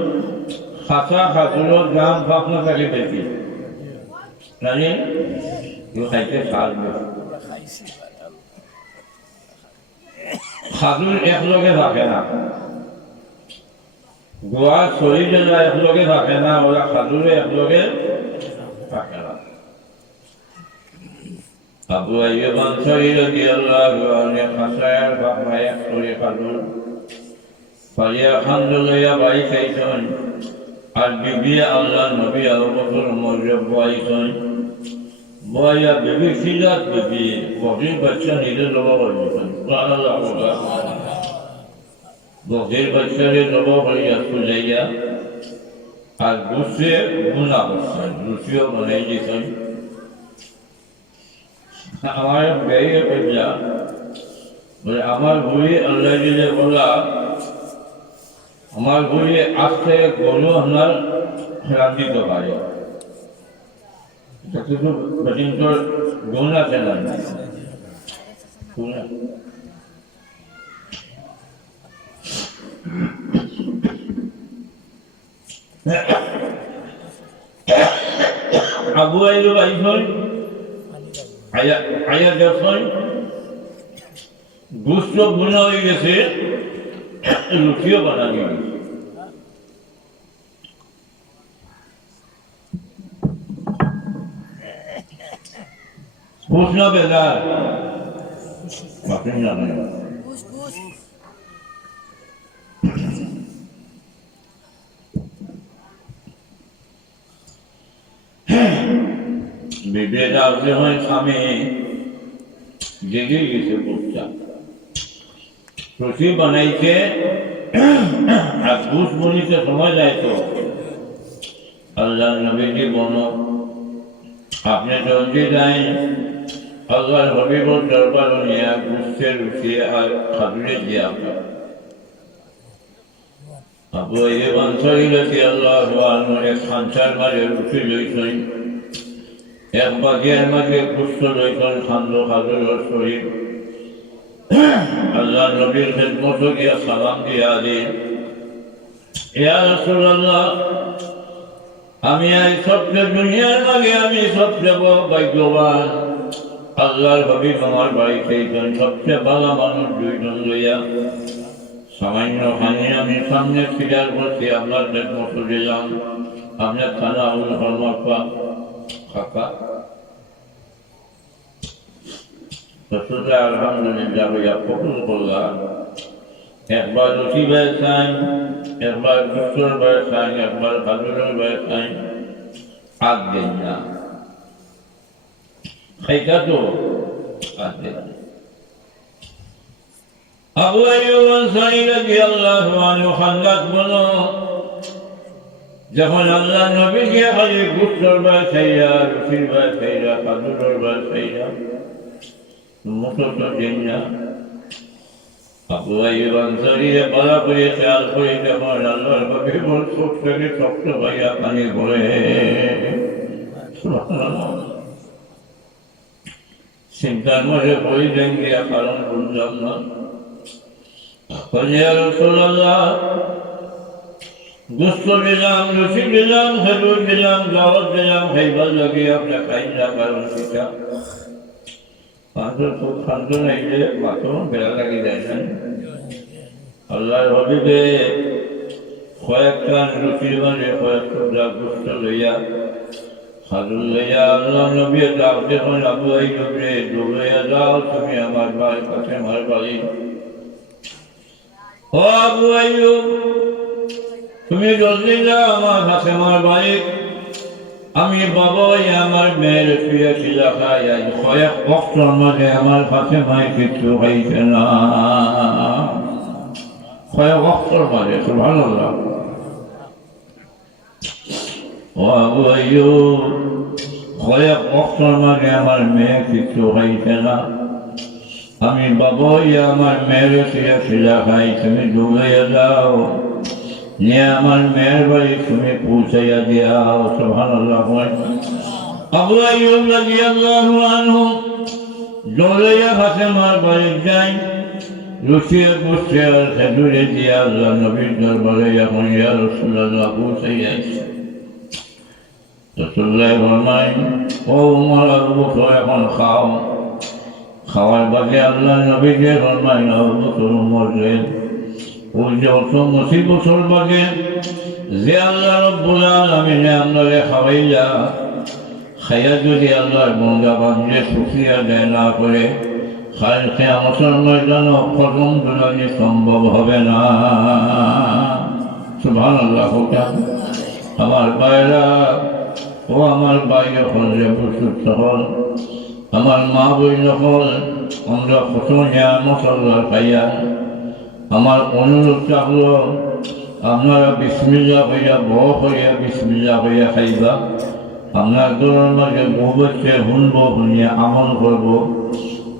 খাসা খাজুরের দাম পাখনা থাকে বেশি জানি খাইতে সাজ বেশি খাজুর একলগে থাকে না গোয়ার শরীরে যারা একলগে থাকে না ওরা খাজুরে একলগে থাকে না আবু আইয়ুব আনসারী রাদিয়াল্লাহু আনহু খাসায়ার বাপমায় একশোরে খাজুর ফালিয়া খান্দু লইয়া বাড়ি খাইছেন আর বিবি আল্লাহ নবী আবু বকর ওমর বয়াইছেন বয়া বিবি খিলাত বিবি বকরির বাচ্চা নিজে জবা করেছেন বকরির বাচ্চারে জবা করিয়া সুজাইয়া আর গুছে গুণা করছেন রুচিও বানাই দিয়েছেন আমার ব্যয় করিয়া বলে আমার বুড়ি আল্লাহ দিলে বলা আমার বুড়ি আসতে গরু আপনার রান্ধিতে পারে কিন্তু বেটিংটোর গুণ আছে না আবু আইয়ুব আইছেন আয়া দেখছেন গোস্ত গুণা হয়ে গেছে রুটিও বানানো গেছে पूछना बेजार बाकी नहीं जाना बीबी जाते हैं खामे जगह से पूछता रोटी बनाई के पूछ बोली से समझ आए तो अल्लाह नबी जी बोलो आपने जल्दी जाए अल्लाह हबीबुर दरबार निया गुस्से रुचि और खबरे दिया अबू अय्यूब अंसारी रादियाल्लाहु अन्हु एक खांचार मारे रुचि लইছেন एक बागियार मागे गुस्से लইছেন खांदो खाजুরের শরীর अल्लाह नबीर खिदमत किया सलाम दिया दे या रसूल अल्लाह আমি এই সবচেয়ে দুনিয়ার মাঝে আমি সবচেয়ে বড় ভাগ্যবান আল্লাহর হাবিব আমার বাড়িতে সবচেয়ে ভালো মানুষ দুইজন লইয়া সামান্য খানি আমি সামনে ফিরার বসে আপনার মতো দিলাম আপনার খানা আউল হরমাপা খাকা রসুল্লাহ আলহামদুলিল্লাহ হইয়া কবুল করলাম একবার রুটি বেড়াইছেন একবার গুস্তর বেড়াইছেন একবার খাজুরের বেড়াইছেন আগ দেন না খাইতা তো আগ দেন আবু আইয়ুব আনসারী রাদিয়াল্লাহু আনহু খান্দাত বলো যখন আল্লাহ নবী গিয়ে খালি গুস্তর বেড়াইছা রুটির বেড়াইছা খাজুরের বেড়াইছা মুখো তো দেন না আবু আইয়ুব আনসারী বলা করে খেয়াল করে যখন আল্লাহর হাবিবুর চোখ থেকে শক্ত ভাইয়া পানি পড়ে চিন্তার মধ্যে পড়ে যান গিয়া কারণ বুঝলাম না ইয়া রাসূলুল্লাহ গোস্ত দিলাম রুটি দিলাম খেজুর দিলাম দাওয়াত দিলাম খাইবার লাগে আপনার খাই না কারণ সেটা মানুষের খুব শান্ত নাইলে মাথা বেড়া লাগি যায় না আল্লাহর হাবিবে কয়েকটা রুটির মানে কয়েকটা গোস্ত লইয়া খাজুর লইয়া আল্লাহ নবী ডাক যখন আবু আইয়ুব রে দৌড়াইয়া যাও তুমি আমার বাড়ির কাছে আমার বাড়ি ও আবু আইয়ুব, তুমি জলদি যাও আমার ফাতেমার বাড়ি। আমি বাবাই আমার মেয়ের শুয়েছি দেখাই, আজ কয়েক বছর মাঝে আমার ফাতেমায় কিছু হয়েছে না। কয়েক বছর মাঝে, সুবহানাল্লাহ। ও আবু আইয়ুব, কয়েক বছর মাঝে আমার মেয়ে কিছু হয়েছে না। আমি বাবাই আমার মেয়ের শুয়েছি দেখাই, তুমি ডুবাইয়া যাও, নিয়ে আমার মেয়ের বাড়ি তুমি পৌঁছাইয়া দিয়াও। সুবহানাল্লাহ। আবু আইয়ুব রাদিয়াল্লাহু আনহু দৌড়াইয়া ফাতেমার বাড়ি যাই, লুচিয়ে পুষছে আর খেজুরে দিয়া আল্লাহ নবীর দরবারে এখন ইয়া রাসূলুল্লাহ পৌঁছাইয়াছে। রাসূলুল্লাহ ফরমায়, ও উমর আবু বকর এখন খাও। খাওয়ার বাদে আল্লাহ নবীকে ফরমায়, আবু বকর উমর রে, ওই যে অত মুসিবতর বাদে যে আল্লাহ রব্বুল আলামিন আপনারে খাওয়াইলা, খাইয়া যদি আল্লাহর বন্দা বান্ধে শুকরিয়া দেয় না করে, কাল কিয়ামতের ময়দানে কদম দুলানি সম্ভব হবে না। সুবহানাল্লাহ। আমার ভাইরা, ও আমার ভাই হল যে প্রস্তুত হল, আমার মা বই হল, আমরা কত নিয়ামত আল্লাহর পাইয়া। আমার অনুরোধ থাকলো আপনারা বিসমিল্লাহ হইয়া বহ হইয়া বিসমিল্লাহ হইয়া খাইবা। আপনার দলের মাঝে বউবাচ্চে শুনব, শুনিয়া আমল করব।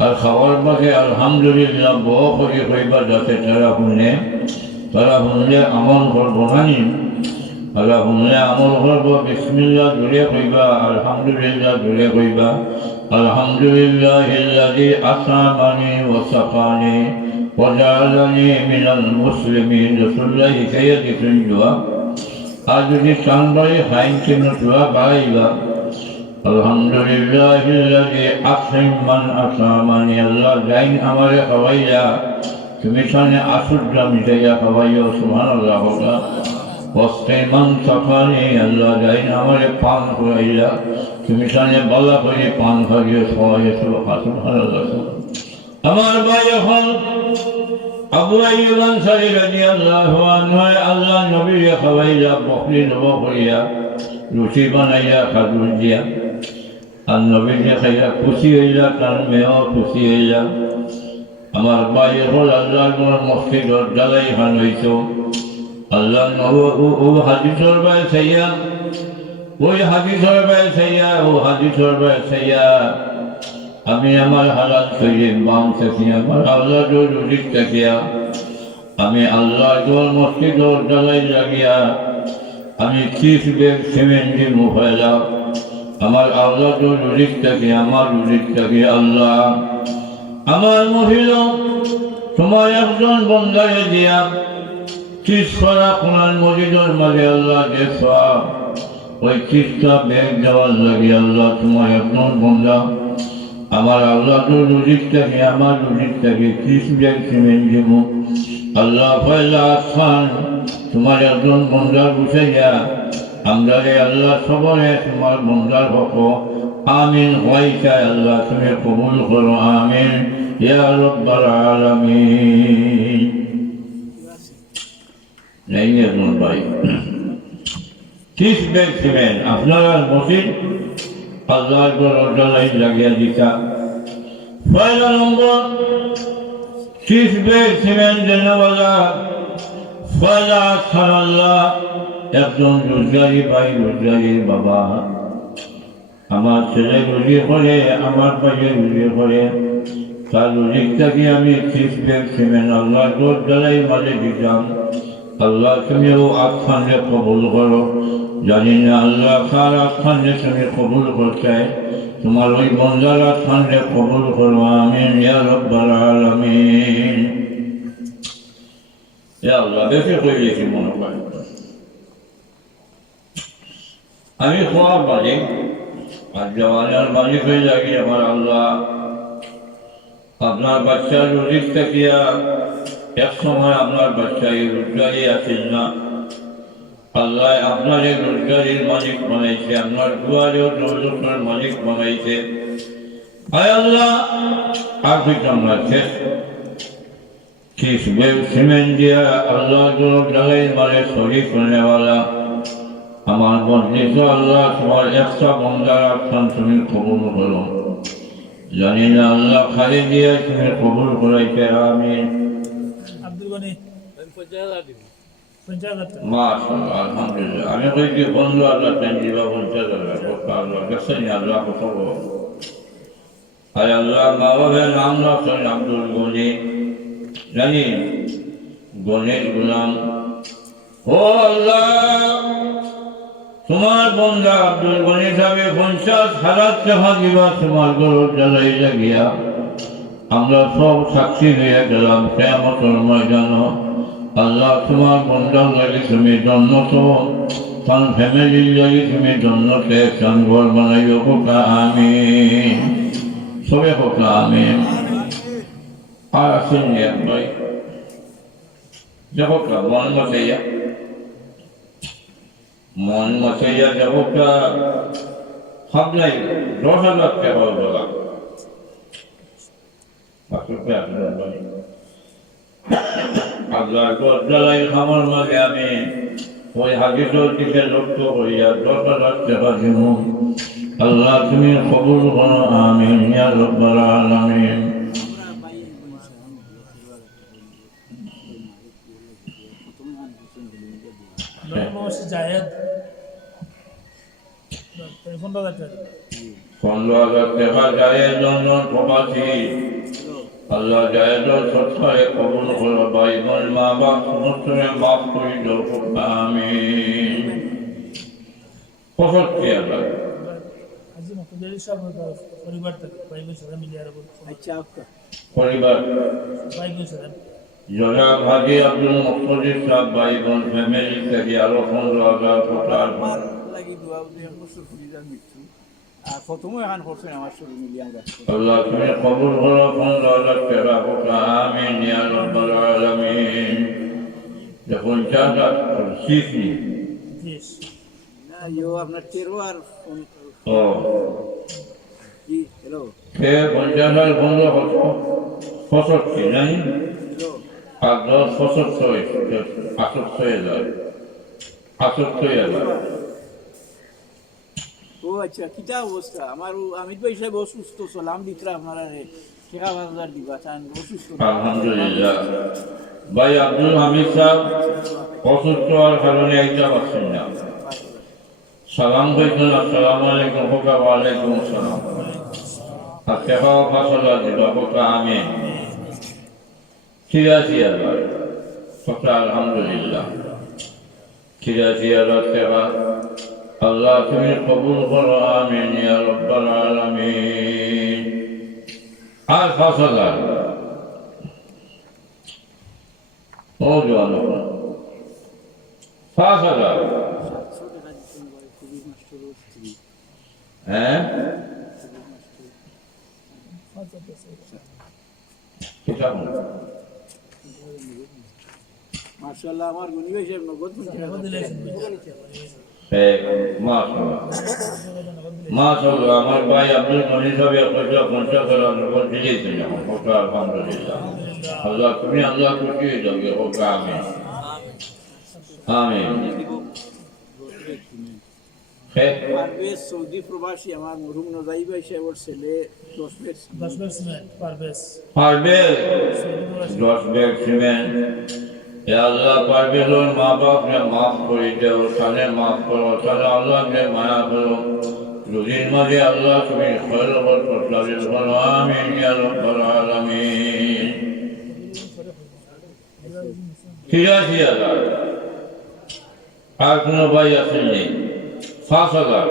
আর খাওয়ার মাঝে আলহামদুলিল্লাহ বহ হইয়া হইবা, যাতে তারা শুনলে আমল করব। নানি তারা শুনলে আমল করব। বিসমিল্লাহ জুড়ে কইবা, আলহামদুলিল্লাহ জুড়ে কইবা। আলহামদুলিল্লাহিল্লাযী আত'আমানি ওয়া সাকানি وجعلني من المسلمين। রাসূলুল্লাহ হিকায়া দিতেন দোয়া। আর যদি চান বাড়ি খাইন কেন দোয়া বাড়াইবা, আলহামদুলিল্লাহিল্লাযী আত'আমান আত'আমানি। আল্লাহ যাইন আমারে খাওয়াইয়া, তুমি সামনে আসুদরা মিটাইয়া খাওয়াইও। সুবহানাল্লাহ। ওয়াসকাইমান সাকানি। আল্লাহ যাইন আমারে পান করাইয়া, তুমি সামনে বালা করে পান খাইয়ে খাওয়াইয়া। সুবহানাল্লাহ। আমার ভাই এখন আবু আইয়ুব আনসারী রাদিয়াল্লাহু আনহু আল্লাহ নবীর খাওয়াইয়া, বকরি নব করিয়া, রুটি বানাইয়া, খাজুর দিয়া, আর নবীকে খাইয়া খুশি হইলা, তার মেয়েও খুশি হইলা। আমার ভাই এখন আল্লাহর মসজিদর জ্বালাই খান হইত। আল্লাহ ও হাদিসর ভাই ছাইয়া, ওই হাদিসর ভাই ছাইয়া, ও হাদিসর ভাই ছাইয়া আমি আমার হালাল শরীর বাম থেকে, আমার আল্লাহ রুজিক থাকিয়া, আমি আল্লাহ মসজিদর জ্বালাই লাগিয়া, আমি 30 ব্যাগ সিমেন্টের মুফাইলা, আমার আল্লাহ রুজিক থাকি, আমার রুজিক থাকি আল্লাহ। আমার মহিলা তোমার একজন বন্দারে দিয়া 30 করা কোরআন মসজিদের মাঝে আল্লাহ দেখা, ওই 30টা ব্যাগ দেওয়ার লাগে আল্লাহ তোমার একজন বন্দা, আমার আল্লাহ রুজিক থাকে, আমার রুজিক থাকে 30 ব্যাগ সিমেন্ট দিব। আল্লাহ পয়লা খান তোমার একজন বন্দার বুঝাইয়া, আমরা আল্লাহ সবরে তোমার বন্দার হক আমিন হওয়াই চাই। আল্লাহ তুমি কবুল করো, আমিন ইয়া রাব্বাল আলামিন। নেই একজন ভাই 30 ব্যাগ সিমেন্ট আপনারা মসজিদ আল্লাহর জ্বালাই লাগিয়া দিতা। পয়লা নম্বর 30 ব্যাগ সিমেন্ট দেনওয়ালা পয়লা খান আল্লাহ একজন রোজগারি ভাই, রোজগারির বাবা। আমার ছেলে রুজি করে, আমার ভাইয়ে রুজি করে, তার রুজিক থেকে আমি 30 ব্যাগ সিমেন্ট আল্লাহর জ্বালাই মাঝে দিতাম। আল্লাহ তুমি ও আখ্যানকে কবুল করো। জানি না আল্লাহ কার আখ্যানকে তুমি কবুল করতে, তোমার ওই বন্দার আখ্যানকে কবুল করো, আমিন ইয়া রাব্বাল আলামিন। ইয়া আল্লাহ বেশি করে দিয়েছি মনে হয়। আমি খোয়ার মালিক আর জওয়ানের মালিক হয়ে যাই। আমার আল্লাহ আপনার বাচ্চার রুজিক থাকিয়া এক সময় আপনার বাচ্চা এই রোজগারি আছেন না, আল্লাহ আপনার এই রোজগারির মালিক বানাইছে, আপনার দুয়ারেও দৌলতের মালিক বানাইছে। আয় আল্লাহ আর কিছু আমরা सीमेंट दिया अल्लाह जो लगाई मारे शरीक करने वाला हमार बंदी से अल्लाह तुम्हारे एक्स्ट्रा बंदा रखन तुम्हें कबूल करो जानी ना अल्लाह खाली दिया तुम्हें कबूल कराइते आमीन अब्दुल गनी माशाअल्लाह अल्हम्दुलिल्लाह আমি কই কি বন্ধু আল্লাহ তেন দিবা বলতে যাবে আল্লাহ কাছে আল্লাহ কত আয় আল্লাহ বাবার নাম না শুনে আব্দুল গনি জানি গনির গোলাম ও আল্লাহ তোমার বন্ধা আব্দুল গনি সাহেব 50,000 টাকা দিবা তোমার গরুর জ্বালাই লাগিয়া আমরা সব সাক্ষী হয়ে গেলাম কিয়ামতের ময়দানে আল্লাহ তোমার বন্ধার লাগে তুমি জন্নত তার ফ্যামিলির লাগে তুমি জন্নতে একজন ঘর বানাইও কোকা আমিন সবে কোকা আমিন আর আসেন এক ভাই দেখো কা মন মশাইয়া দেখো কা ভাবলাই 10,000 টাকা বলা আল্লাহ জ্বালাই খামার মাঝে আমি ওই হাদিসের দিকে লক্ষ্য করিয়া 10,000 টাকা দিব আল্লাহ তুমি কবুল করো আমিন ইয়া রাব্বাল আলামিন জায়েদ 15,000 টাকা জায়েদ লন্ডন প্রবাসী আল্লাহ জায়েদ সৎকারে কবুল করো ভাই বোন মা বাপ সমস্তকে মাফ করে দাও আমিন কত আল্লাহ আজি মুখদের সব পরিবার থেকে ভাই সবাই মিলে আর আচ্ছা পরিবার ভাই সবাই জনাব হাজি আব্দুল মুক্তাদির সাহেব ভাই বোন ফ্যামিলি থেকে আরো 15,000 টাকা লাগি দোয়া দিয়ে বছর ফুরিজার মৃত্যু আর প্রথমে এখন করছেন আমার শরীর মিলিয়ে আমরা আল্লাহ তুমি কবুল করো 15,000 টাকা আমিন ইয়া রাব্বাল আলামিন যখন চাঁদা সিফি না ইও আপনার তেরো আর ও কি হ্যালো কে 50,000 15 ফসল কি নাই আর 10 ফসল 68,000 ও আচ্ছা কিটা অবস্থা আমার অমিত ভাই সাহেব অসুস্থ সালাম দিতরা আপনারা টিকা 5,000 দিবা চান অসুস্থ আলহামদুলিল্লাহ ভাই আব্দুল হামিদ সাহেব অসুস্থ হওয়ার কারণে একটা পাচ্ছেন না সালাম কইতেন আসসালামু আলাইকুম ওয়া আলাইকুম আসসালাম আর টেকাও 5,000 দিবা কোকা আমিন খিরাজি আল্লাহ কোকা আলহামদুলিল্লাহ খিরাজি আল্লাহ টেকা আল্লাহ তুমি কবুল করো আমিন ইয়া রাব্বাল আলামিন আর 5,000 ও জওয়ান 5,000 হ্যাঁ মাশাআল্লাহ আমার গুনি ভাই সাহেব নগদ মাশাআল্লাহ আমার ভাই আব্দুল গনি সাহেব কইলো 50,000 নগদ দিয়েছেন ওটা আলহামদুলিল্লাহ আল্লাহ তুমি আল্লাহ খুশি হয়ে যাবে ওটা আমিন আমিন পারভেজ সৌদি প্রবাসী আমার মরহুম নজাই ভাই সাহেবের ছেলে 10 bag cement Parvez 10 bag cement या अल्लाह पारवेज़ों माँ बाप ने माफ कर दो साले माफ करो साले अल्लाह ने माया करो रुज़ीन मजे अल्लाह तुम्हें खैर और फज़ल करो आमीन या रब्बल आलमीन किया अल्लाह आपने भाई असली 5,000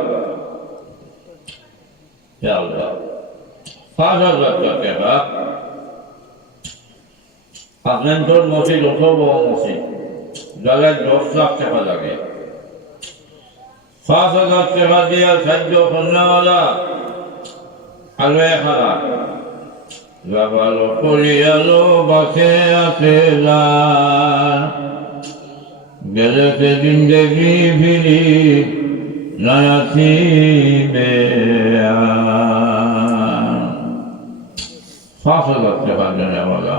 या अल्लाह 5,000 का क्या আপনার তোর মসজিদ অত বড় মসজিদ জায়গায় 10 লাখ টাকা লাগে 5,000 টাকা দিয়ে সাহায্য করনেওয়ালা আলো খারাপ যাবালো করিয়ালো বাসে আছে গেলেতে জিন্দেগি ফিরি নায়াসিবে 5,000 টাকা দেনেওয়ালা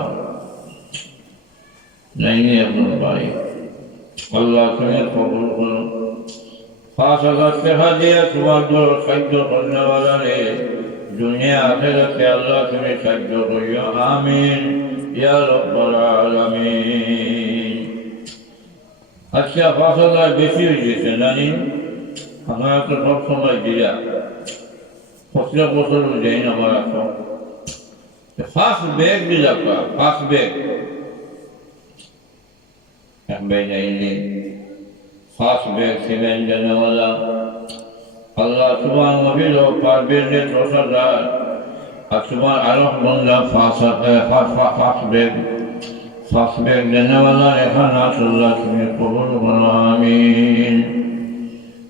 नहीं अपना भाई अल्लाह तुम्हें कबूल करो खास अगर कहा दिया तुम्हारे दो सज्जो करने वाला रे दुनिया आखिरत के अल्लाह तुम्हें सज्जो करो आमीन या रब्बल आलमीन अच्छा खास अगर बेची हुई है नानी हमारा तो सब समय दिया फसले फसल हो जाए हमारा तो खास बैग दिला का खास bag ini khas beg simen jana wala Allah subhanahu wa ta'ala parbir de tosada asman alhamdulillah khas beg jana wala ehana Allah kimi qabul amin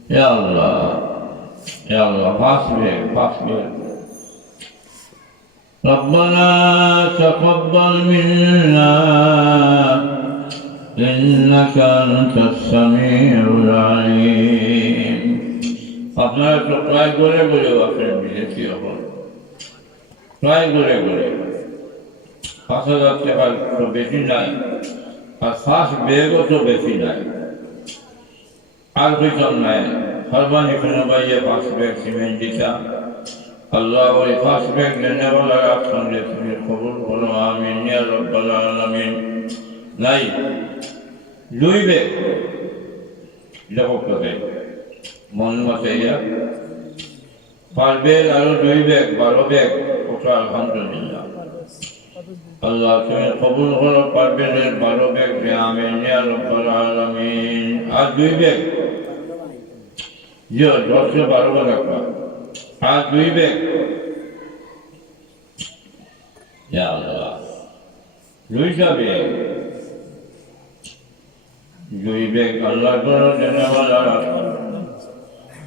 ya Allah khas beg ربنا تقبل منا إنك أنت السميع العليم আপনারা তো ট্রাই করে ওয়াফের বিলেছি এখন try করে 5,000 টাকা তো বেশি নাই আর first বেগও তো বেশি নাই আর কিছু নাই সর্বানি কোনো বাইয়ে ফার্স্ট বেগ সিমেন্ট দিতা আল্লাহ ওই ফার্স্ট বেগ নেনে वाला আপনার তুমি কবুল করো আমিন ইয়া রাব্বাল আলামিন নাই দুই বেগ লেখক করে মন মতে পাঁচ বেগ আর দুই বেগ 12 বেগ ওটা আলহামদুলিল্লাহ আল্লাহ তুমি কবুল করো পারবেনের 12 বেগ আমিন ইয়া রাব্বাল আলামিন আর দুই বেগ যে 10-12 টাকা আর দুই বেগ ইয়া আল্লাহ দুইটা বেগ দুই বেগ আল্লাহ করো জানাওয়ালা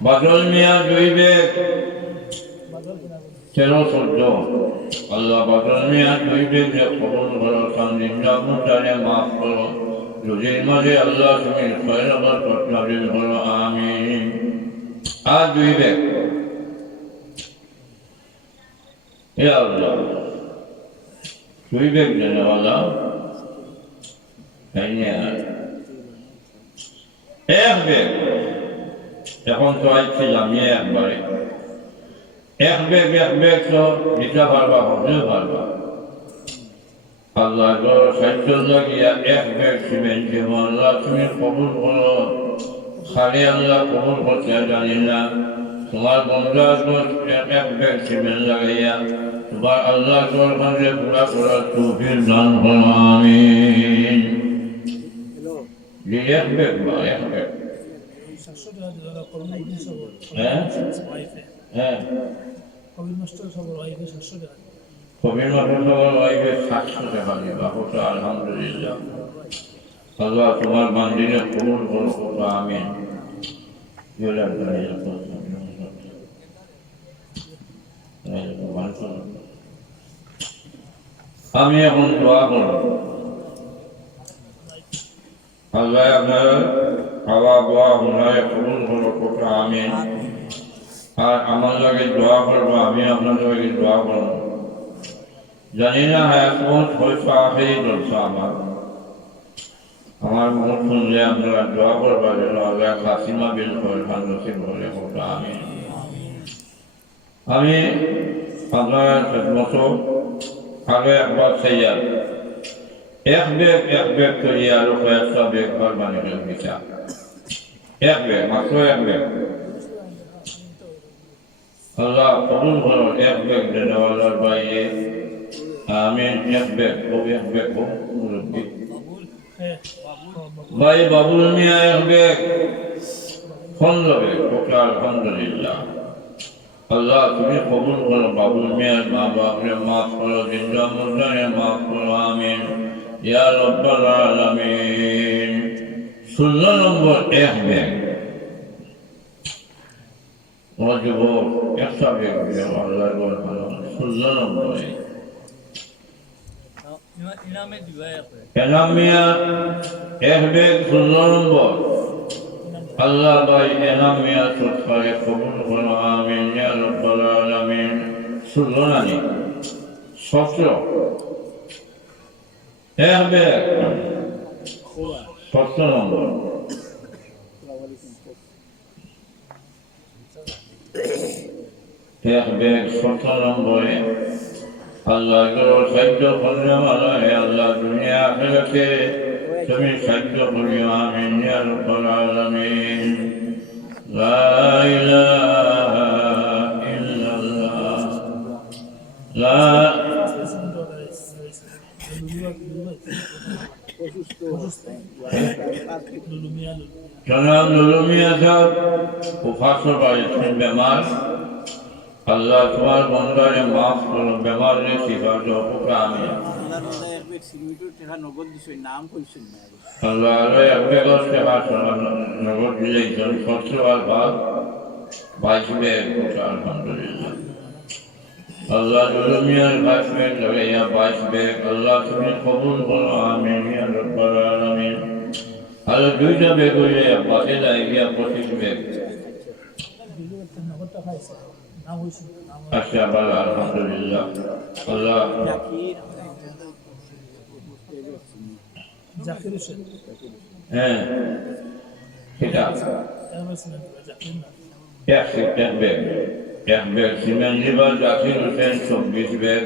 বাদল মিয়া দুই বেগ 13-14 আল্লাহ বাদল মিয়া দুই বেগ কবুল করো সামদিল্লাহ মুতালে মাফ করো রোজের মাঝে আল্লাহ তুমি খয়র বরকত নাযিল করো আমিন আর দুই বেগ ইয়া আল্লাহ দুই বেগ জানাওয়ালা এক বেগ এখন তো আইছিলাম একবারে এক বেগ তো দিতে পারবা হলেও পারবা আল্লাহ সাহায্য লাগিয়া এক বেগ সিমেন্ট দেব আল্লাহ তুমি কবুল করো খালি আল্লাহ কবুল করতে জানি না তোমার বন্ধু এক বেগ সিমেন্ট লাগাইয়া তোমার আল্লাহ তোর কাছে পুরা করার তৌফিক দান করো আমিন এক বেগ বা এক বেগ কবির মাস্টার সবার ওয়াইফে 700 টাকা দিবা ওটা আলহামদুলিল্লাহ আল্লাহ তোমার বান্দিনে কবুল করো আমিন আমি এখন দোয়া করব আল্লাহ আপনার খাওয়া দোয়া গুনায় কবুল করো কোটা আমিন আর আমার লাগে দোয়া করবো আমি আপনাদের লাগে দোয়া করবো জানি না হায়াত হয়তো আখেরি দরজা আমার মুখ শুনলে আপনারা দোয়া করবা যেন আল্লাহ খাসিমা বিল খান নসিব হলে কোটা আমিন আমি আপনার মতো আগে একবার চাইয়া এক বেগ করিয়া আরো কয়েকটা বেগ ঘর বানিয়ে দিচ্ছা এক বেগ মাত্র এক বেগ আল্লাহ কবুল করো এক বেগ দেওয়ালার বাইরে আমিন এক বেগ মুরব্বী ভাই বাবুল মিয়া এক বেগ খন্ড বেগ ওটা আলহামদুলিল্লাহ আল্লাহ তুমি কবুল করো বাবুল মিয়ার মা বাপরে মাফ করো জিন্দা মুর্দানে মাফ করো আমিন ইয়া রাব্বাল আলামিন 16 নম্বর এক বেগ যুবক একটা বেগ আল্লাহ 16 নম্বর এনাম মিয়া এক বেগ 16 নম্বর আল্লাহ ভাই এনাম মিয়া সৎকারে কবুল করো আমিন ইয়া রাব্বাল আলামিন 16 নানি 17 এক বেগ 17 নম্বর এক ব্যাগ 17 নম্বরে আল্লাহর সাহায্য করলাম আল্লাহ দুনিয়া আখিরাতে তুমি সাহায্য করিও আমিন ইয়া রাব্বাল আলামিন লা ইলাহা ইল্লাল্লাহ লা জনাব লুলুমিয়া সাহেব ও 522 বেমার আল্লাহ তোমার বন্দারে মাফ করো বেমারে শিফা দাও আমিন আল্লাহ আরে আপনি কষ্ট পাচ্ছেন নগদ দিলেই জন সত্তর ভাগ 22 ব্যাগ আলহামদুলিল্লাহ আল্লাহ লুলুমিয়ার ভাষণে লাগাইয়া 22 ব্যাগ আল্লাহ তুমি কবুল করো আমিন ইয়া রাব্বাল আলামিন আর দুইটা ব্যাগ হইলে বাকি লাগিয়া 25 ব্যাগ আচ্ছা ভালো আলহামদুলিল্লাহ আল্লাহ হ্যাঁ সেটা এক ব্যাগ সিমেন্ট লিভার জাকির হোসেন 24 ব্যাগ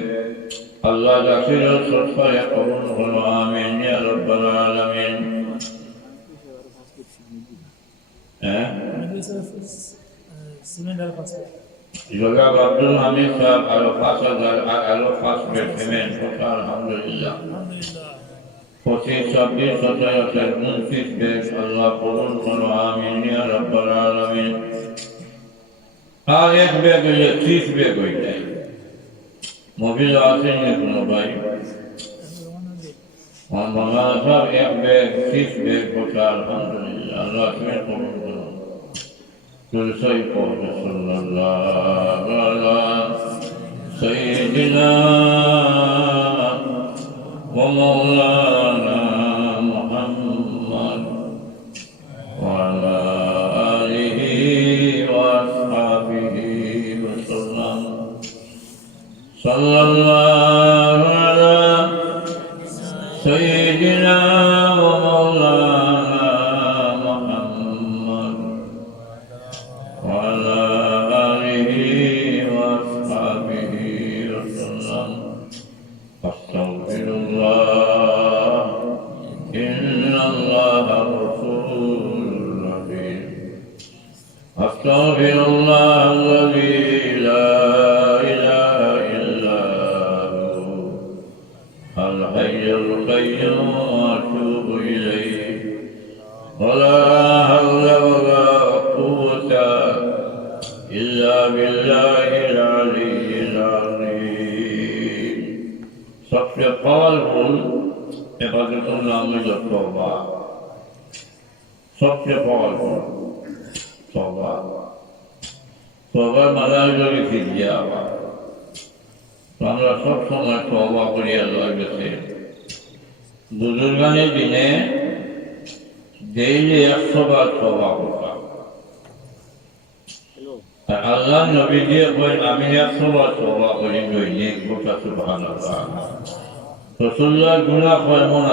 আল্লাহ জাকির সরকারে কবুল করো আমিন ইয়া রাব্বাল আলামিন হ্যাঁ জনাব আব্দুল হামিদ সাহেব আরো 5000 আরো 5 ব্যাগ সিমেন্ট আলহামদুলিল্লাহ 25 26 27 29 ব্যাগ আল্লাহ কবুল করো আমিন ইয়া রাব্বাল আলামিন আর এক ব্যাগ হইলে 30 ব্যাগ হয়ে যায় মোবিল আছে না কোনো ভাই মামা সাহেব এক ব্যাগ 30 ব্যাগ আলহামদুলিল্লাহ আল্লাহ তুমি কবুল করো Tulisai Qawli Sallallahu Ala Sayyidina wa Maulana Muhammad wa ala alihi wa ashabihi wa sallam Sallallahu ala Sayyidina wa Maulana أستغفر الله الذي لا إله إلا هو الحي القيوم وأتوب إليه ولا حول ولا قوة إلا بالله العلي العظيم सबसे पावरफुल इबादतुल नाम जो तौबा सबसे पावरफुल तौबा तौबा मालार जोड़ी फिरिया आवा तो हमरा सब समय तौबा करी अल्लाह के बुजुर्गाने दिने डेली 100 बार तौबा होता আল্লাহ নবী দিয়ে কই আমি 100 বার তওবা করি দৈনিক গোটা সুবহানাল্লাহ রাসূলুল্লাহ গুনাহ কেমন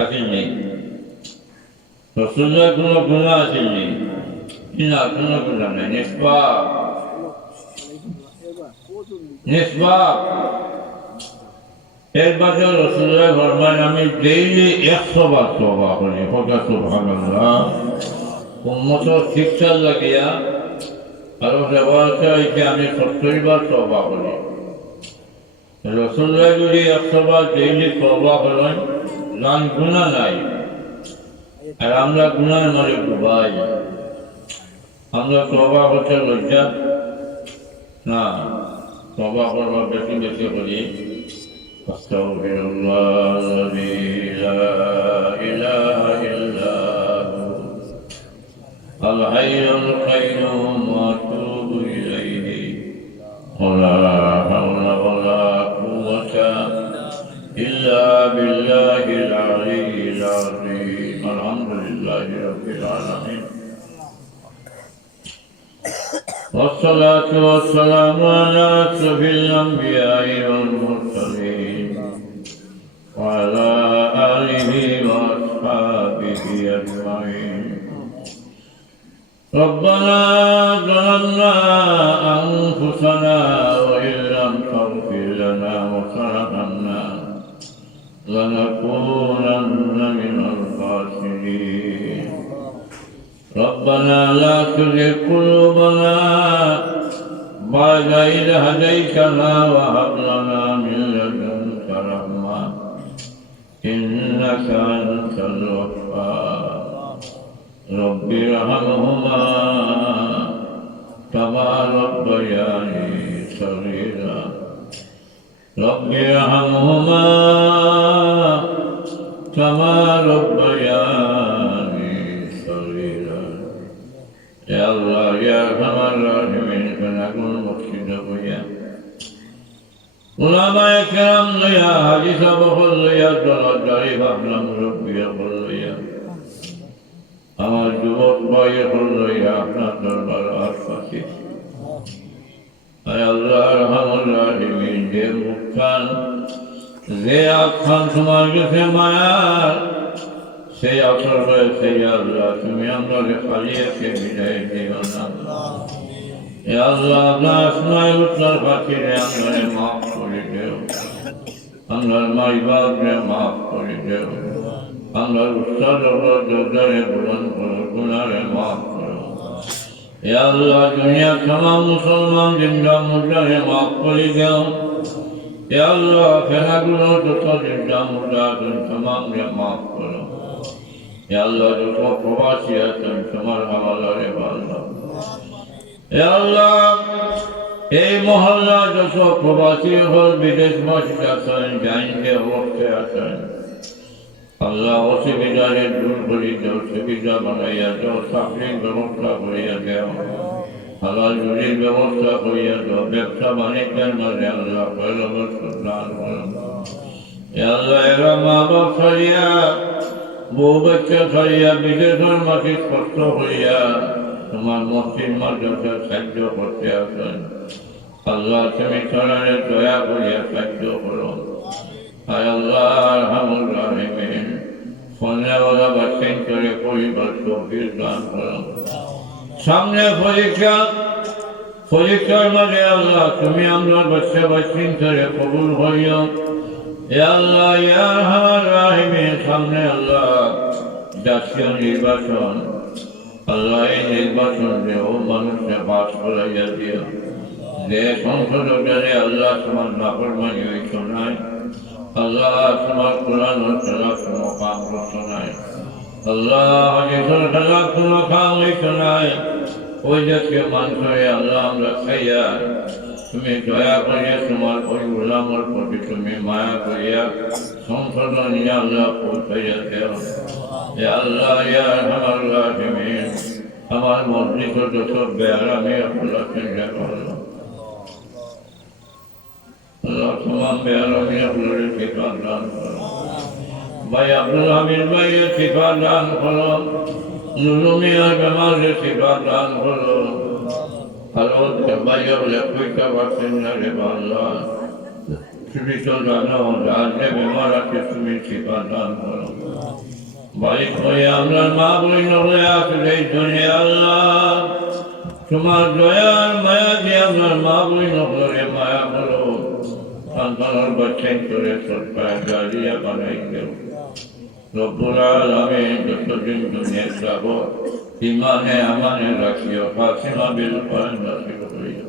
আছে নেই রাসূলুল্লাহ কোনো গুনাহ আছে নেই না কোনো গুনাহ নেই নিসবাব এর বাদে রাসূলুল্লাহ ফরমান আমি ডেইলি 100 বার তওবা করি গোটা সুবহানাল্লাহ উম্মত শিক্ষা লাগিয়া আরো ব্যবহারটা হইতে আমি 70 বার তওবা করি রাসূলুল্লাহ যদি 100 বার ডেইলি তওবা করেন জান গুনাহ নাই আর আমরা গুনাহের মাঝে ডুবাই আমরা তওবা করতে লজ্জা না তওবা করবা বেশি বেশি করি আস্তাগফিরুল্লাহ লা ইলাহা ইল্লা الحي القيوم واتوب اليه ولا حول ولا قوه الا بالله العلي العظيم الحمد لله رب العالمين والصلاه والسلام على اشرف الانبياء والمرسلين وعلى آله وأصحابه أجمعين. ربنا ظلمنا أنفسنا وإن لم تغفر لنا وترحمنا لنكونن من الخاسرين. ربنا لا تزغ قلوبنا بعد إذ هديتنا وهب لنا من لدنك رحمة إنك أنت الوهاب. رب ارحمهما كما ربياني صغيرا. رب ارحمهما كما ربياني صغيرا. يا الله يا أرحم الراحمين فنكون مقصدا بيا. علماء کرام لیا حدیث بخل لیا دلداری فهلم ربی خل لیا আমার যুবক ভাইয়ের হইয়া আপনার দরবার আশপাশে আল্লাহ রহমান রাহিমিন যে মুখান যে আখ্যান তোমার কাছে মায়ার সেই আসর হয়েছে আল্লাহ তুমি আমাদের খালিয়াকে বিদায় দিও না। আল্লাহ আপনার আসমায় উত্তর পাখিরে আমাদের মাফ করে দেও, আমার মাই বাপরে মাফ করে দেও, আমার উত্তর দরজারে বুলন্দ করো, গুনারে মাফ করো। আল্লাহ দুনিয়া तमाम মুসলমান জিন্দা মুর্দারে মাফ করে দেও। আল্লাহ ফেনাগুলো যত জিন্দা মুর্দা তুমি तमाम রে মাফ করো। আল্লাহ যত প্রবাসী আছেন তোমার হাওয়ালারে বান্দা। আল্লাহ এই মহল্লা যত প্রবাসী হল বিদেশবাসী আছেন জাইনকে অবস্থায় আছেন আল্লাহ অসুবিধারে দূর করি দেও, সুবিধা বানাইয়া দেও, চাকরির ব্যবস্থা করিয়া দেও, হালাল রুজির ব্যবস্থা করিয়া দেও, ব্যবসা বাণিজ্যের মাঝে আল্লাহ দান করুন। আল্লাহ এরা মা বাপ ছাড়িয়া বউ বাচ্চা ছাড়িয়া বিদেশের মাটি কষ্ট হইয়া তোমার মসজিদ মাদ্রাসার সাহায্য করতে আসেন আল্লাহ তুমি চরণে দয়া করিয়া সাহায্য করো। আয় আল্লাহ আরহামুর রাহিমিন ফোনেওয়ালা বাচ্চাইন করে পরিবার তৌফিক দান করো। সামনে পরীক্ষার মাঝে আল্লাহ তুমি আমরা বাচ্চা বাচ্চিন করে কবুল হইও। আল্লাহ ইয়া আরহামার রাহিমিন সামনে আল্লাহ জাতীয় নির্বাচন আল্লাহ এই নির্বাচন দেও মানুষকে পাস করাইয়া দিও। যে সংসদে আল্লাহ তোমার নাফরমানি হইত নাই, আল্লাহ তোমার কোরআন খেলাফ কোনো কাম করতো নাই, আল্লাহ হাদিসের খেলাফ কোনো কাম হইত নাই। ওই জাতীয় মানুষের আল্লাহ আমরা খাইয়া তুমি দয়া করিয়া তোমার ওই উলামার প্রতি তুমি মায়া করিয়া সংশোধন ইয়া আল্লাহ পৌঁছাইয়া দেও। আল্লাহ ইয়া আরহামার রাহিমিন আমার মসজিদ যত বেয়ারামি আল্লাহ চিন্তা করলো আল্লাহ তোমার বেয়ারামি আপনার শিফা দান করো। ভাই আব্দুল হামিদ ভাইয়ের শিফা দান করো, নুরুমিয়ার বেমারের শিফা দান করো। আরো ভাইয়া বলে কইটা পারছেন না রে আল্লাহ তুমি তো জানো যার যে বেমার আছে তুমি শিফা দান করো। বাড়ি হয়ে আমরা মা বই নলে আসলে এই দুনিয়া আল্লাহ তোমার দয়ার মায়া দিয়ে আমার মা বই নলে মায়া করো। সন্তানের বাচ্চাই করে সরকার গাড়িয়া বানাই দেও। রব্বুল আলামিন যতদিন দুনিয়া যাব ইমানে আমানে রাখিও, ফাতিমা বিল কোরআন নসিব করিও।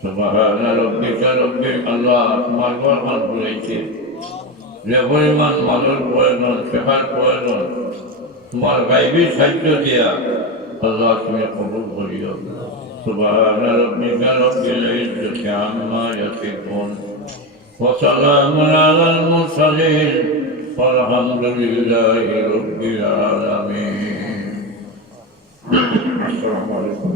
সুবহান রাব্বিকা রব্বিল আল্লাহ তোমার রহমান বলেছে যে পরিমাণ মানুষ প্রয়োজন শেখার প্রয়োজন তোমার গাইবী সাহায্য দিয়া আল্লাহ তুমি কবুল করিও। সুবহান রাব্বিকা রব্বিল ইজ্জাতি আম্মা ইয়াসিফুন ওয়া সালামুন আলাল মুরসালিন walhamdulillahi rabbil alamin. Assalamu alaikum.